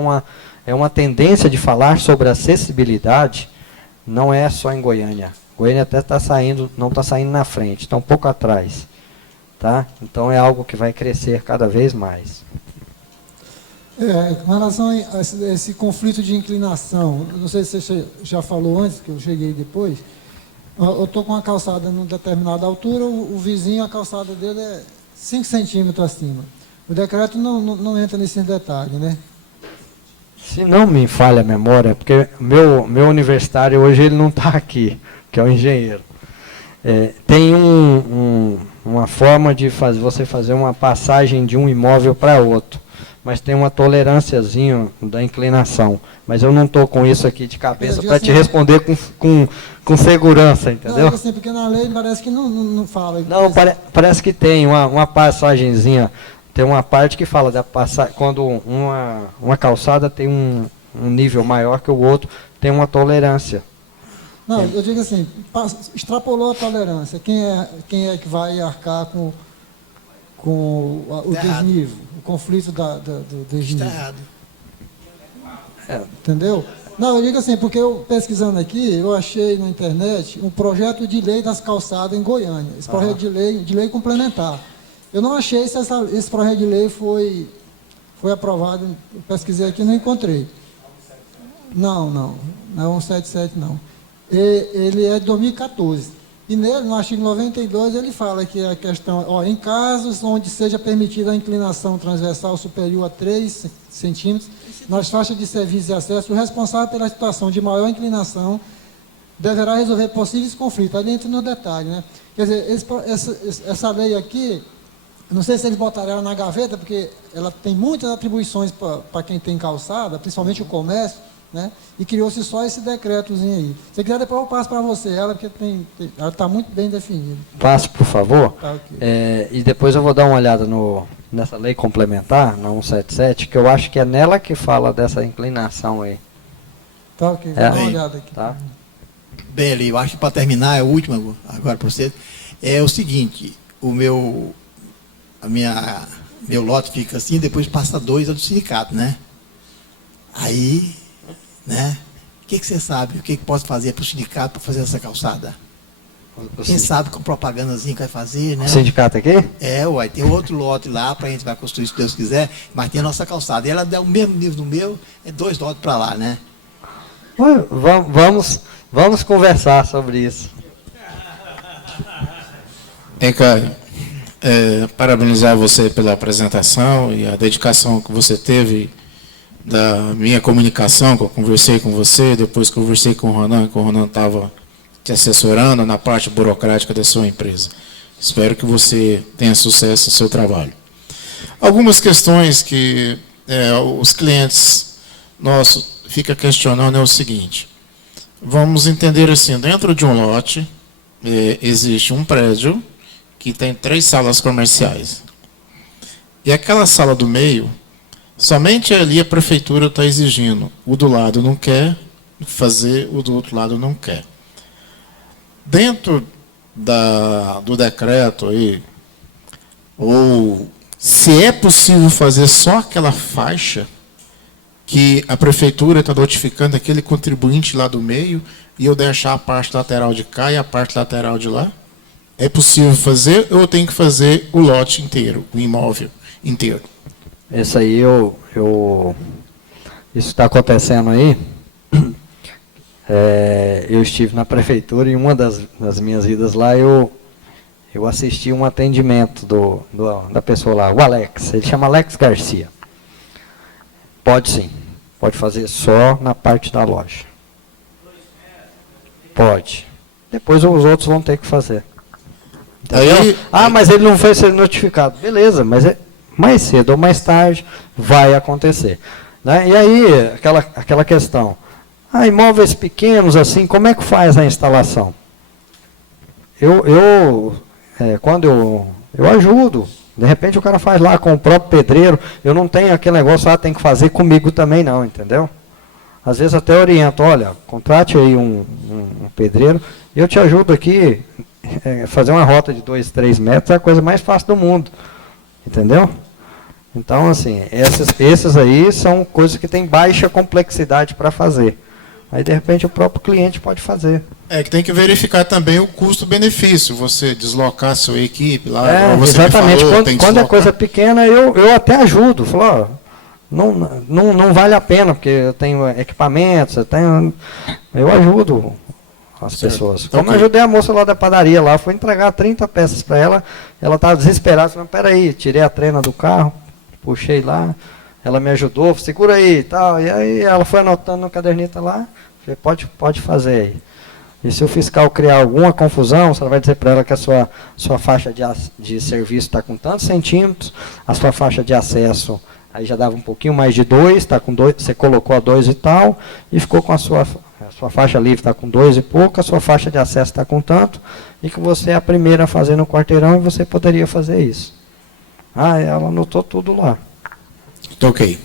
uma tendência de falar sobre acessibilidade, não é só em Goiânia. Goiânia até não está saindo na frente, está um pouco atrás. Tá? Então é algo que vai crescer cada vez mais. Com relação a esse conflito de inclinação, não sei se você já falou antes, que eu cheguei depois, eu estou com uma calçada em determinada altura, o vizinho, a calçada dele é 5 centímetros acima. O decreto não entra nesse detalhe, né? Se não me falha a memória, porque meu universitário hoje ele não está aqui, que é o engenheiro. Tem uma forma de você fazer uma passagem de um imóvel para outro, mas tem uma tolerânciazinha da inclinação. Mas eu não estou com isso aqui de cabeça para te responder com segurança, entendeu? Não, assim, porque na lei parece que não fala. Não, parece que tem uma passagenzinha, tem uma parte que fala da passagem, quando uma calçada tem um nível maior que o outro, tem uma tolerância. Não, eu digo assim, extrapolou a tolerância. Quem é que vai arcar com o desnível, o conflito do desnível? Está errado. Entendeu? Não, eu digo assim, porque eu pesquisando aqui, eu achei na internet um projeto de lei das calçadas em Goiânia. Esse projeto de lei complementar. Eu não achei se esse projeto de lei foi aprovado, eu pesquisei aqui e não encontrei. Não é 177 não. Ele é de 2014. E nele, no artigo 92, ele fala que a questão, em casos onde seja permitida a inclinação transversal superior a 3 centímetros, nas faixas de serviço e acesso, o responsável pela situação de maior inclinação deverá resolver possíveis conflitos. Ali entra no detalhe, né? Quer dizer, essa lei aqui, não sei se eles botaram ela na gaveta, porque ela tem muitas atribuições para quem tem calçada, principalmente o comércio, né? E criou-se só esse decretozinho aí. Se quiser, depois eu passo para você ela, porque ela está muito bem definida. Passe, por favor. Tá, okay. E depois eu vou dar uma olhada nessa lei complementar, na 177, que eu acho que é nela que fala dessa inclinação aí. Tá, ok. Vou dar uma olhada aqui. Tá. Bem, ali, eu acho que para terminar, é a última agora para você, é o seguinte, meu lote fica assim, depois passa 2 é do sindicato, né? Aí, né? O que você sabe? O que posso fazer para o sindicato para fazer essa calçada? Quem sabe com propagandazinha que vai fazer, né? O sindicato aqui? Tem outro lote lá, para a gente vai construir, se Deus quiser, mas tem a nossa calçada. E ela dá o mesmo nível do meu, é 2 lotes para lá, né? Vamos conversar sobre isso. Caio, parabenizar você pela apresentação e a dedicação que você teve da minha comunicação, que eu conversei com você, depois conversei com o Ronan estava te assessorando na parte burocrática da sua empresa. Espero que você tenha sucesso no seu trabalho. Algumas questões que os clientes nossos ficam questionando é o seguinte: vamos entender assim, dentro de um lote existe um prédio que tem 3 salas comerciais. E aquela sala do meio, somente ali a prefeitura está exigindo. O do lado não quer fazer, o do outro lado não quer. Dentro do decreto aí, ou se é possível fazer só aquela faixa que a prefeitura está notificando aquele contribuinte lá do meio e eu deixar a parte lateral de cá e a parte lateral de lá? É possível fazer ou eu tenho que fazer o lote inteiro, o imóvel inteiro? Isso aí, isso está acontecendo aí. Eu estive na prefeitura e em uma das minhas idas lá, eu assisti um atendimento da pessoa lá, o Alex, ele chama Alex Garcia. Pode sim, pode fazer só na parte da loja. Pode. Depois os outros vão ter que fazer. Aí, mas ele não foi ser notificado. Beleza, mas mais cedo ou mais tarde vai acontecer. Né? E aí, aquela questão. Imóveis pequenos, assim, como é que faz a instalação? Quando eu ajudo, de repente o cara faz lá com o próprio pedreiro, eu não tenho aquele negócio, tem que fazer comigo também não, entendeu? Às vezes até oriento, olha, contrate aí um pedreiro, eu te ajudo aqui, fazer uma rota de 2, 3 metros é a coisa mais fácil do mundo, entendeu? Então, assim, esses aí são coisas que têm baixa complexidade para fazer. Aí, de repente, o próprio cliente pode fazer. Que tem que verificar também o custo-benefício, você deslocar a sua equipe lá. Você exatamente, falou, quando é coisa pequena, eu até ajudo. Falo, não vale a pena, porque eu tenho equipamentos, eu ajudo as pessoas. Como eu ajudei a moça lá da padaria, lá, fui entregar 30 peças para ela, ela estava desesperada, falei, peraí, tirei a trena do carro, puxei lá, ela me ajudou, segura aí e tal, e aí ela foi anotando no caderneta lá, falei, pode fazer aí. E se o fiscal criar alguma confusão, você vai dizer para ela que a sua faixa de serviço está com tantos centímetros, a sua faixa de acesso aí já dava um pouquinho mais de 2, está com 2, você colocou a 2 e tal, e ficou com a sua faixa livre está com 2 e pouco, a sua faixa de acesso está com tanto, e que você é a primeira a fazer no quarteirão e você poderia fazer isso. Ela anotou tudo lá. Ok.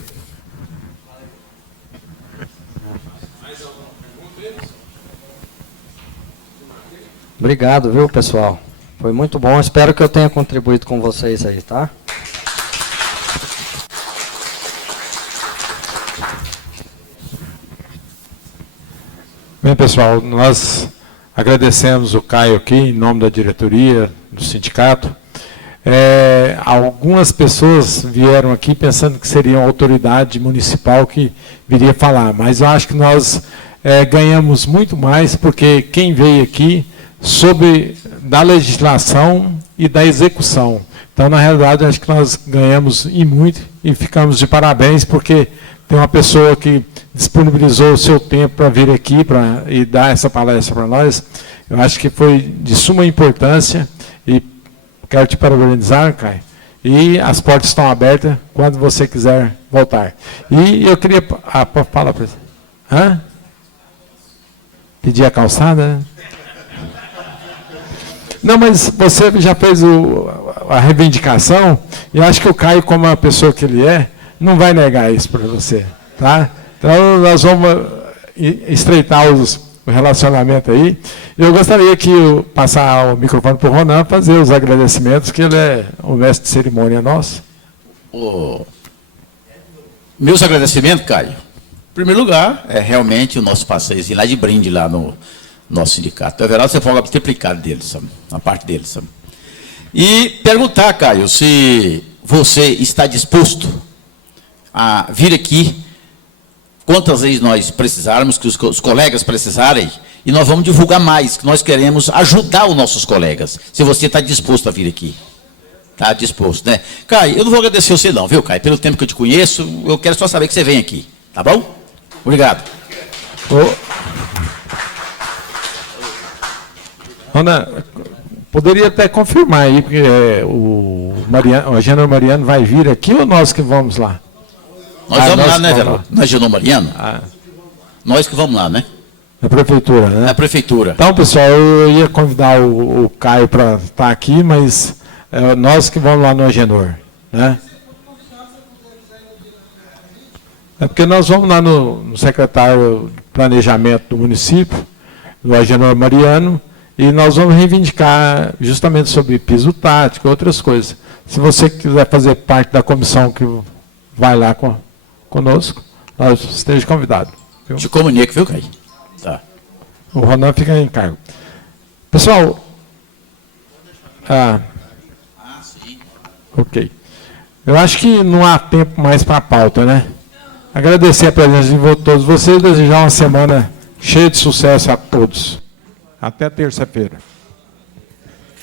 Obrigado, viu, pessoal? Foi muito bom. Espero que eu tenha contribuído com vocês aí, tá? Bem, pessoal, nós agradecemos o Caio aqui, em nome da diretoria, do sindicato. Algumas pessoas vieram aqui pensando que seria uma autoridade municipal que viria falar, mas eu acho que nós ganhamos muito mais, porque quem veio aqui soube da legislação e da execução. Então, na realidade, acho que nós ganhamos e muito, e ficamos de parabéns, porque tem uma pessoa que disponibilizou o seu tempo para vir aqui e dar essa palestra para nós. Eu acho que foi de suma importância, e quero te parabenizar, Caio. E as portas estão abertas quando você quiser voltar. E eu queria falar para você. Hã? Pedir a calçada, né? Não, mas você já fez a reivindicação, e eu acho que o Caio, como a pessoa que ele é, não vai negar isso para você, tá? Então, nós vamos estreitar o relacionamento aí. Eu gostaria que passar o microfone para o Ronan, fazer os agradecimentos, que ele é o mestre de cerimônia nosso. Meus agradecimentos, Caio. Em primeiro lugar, é realmente o nosso passeio lá de brinde lá no nosso sindicato. Na verdade, você foi um triplicado deles, sabe? A parte deles, sabe? E perguntar, Caio, se você está disposto a vir aqui quantas vezes nós precisarmos, que os colegas precisarem, e nós vamos divulgar mais, que nós queremos ajudar os nossos colegas. Se você está disposto a vir aqui. Está disposto, né? Caio, eu não vou agradecer você não, viu, Caio? Pelo tempo que eu te conheço, eu quero só saber que você vem aqui. Tá bom? Obrigado. Ronan, poderia até confirmar aí, porque o Agenor Mariano vai vir aqui ou nós que vamos lá? Nós vamos lá, né, Verão? Não é Agenor Mariano? Nós que vamos lá, né? Na prefeitura, né? Na prefeitura. Então, pessoal, eu ia convidar o Caio para estar aqui, mas nós que vamos lá no Agenor, né? É porque nós vamos lá no secretário de Planejamento do município, do Agenor Mariano, e nós vamos reivindicar justamente sobre piso tático e outras coisas. Se você quiser fazer parte da comissão que vai lá conosco, nós esteja convidado. Viu? Te comunico, viu, Caio? Tá. O Ronan fica em cargo. Pessoal. Sim. Ok. Eu acho que não há tempo mais para a pauta, né? Agradecer a presença de todos vocês e desejar uma semana cheia de sucesso a todos. Até terça-feira.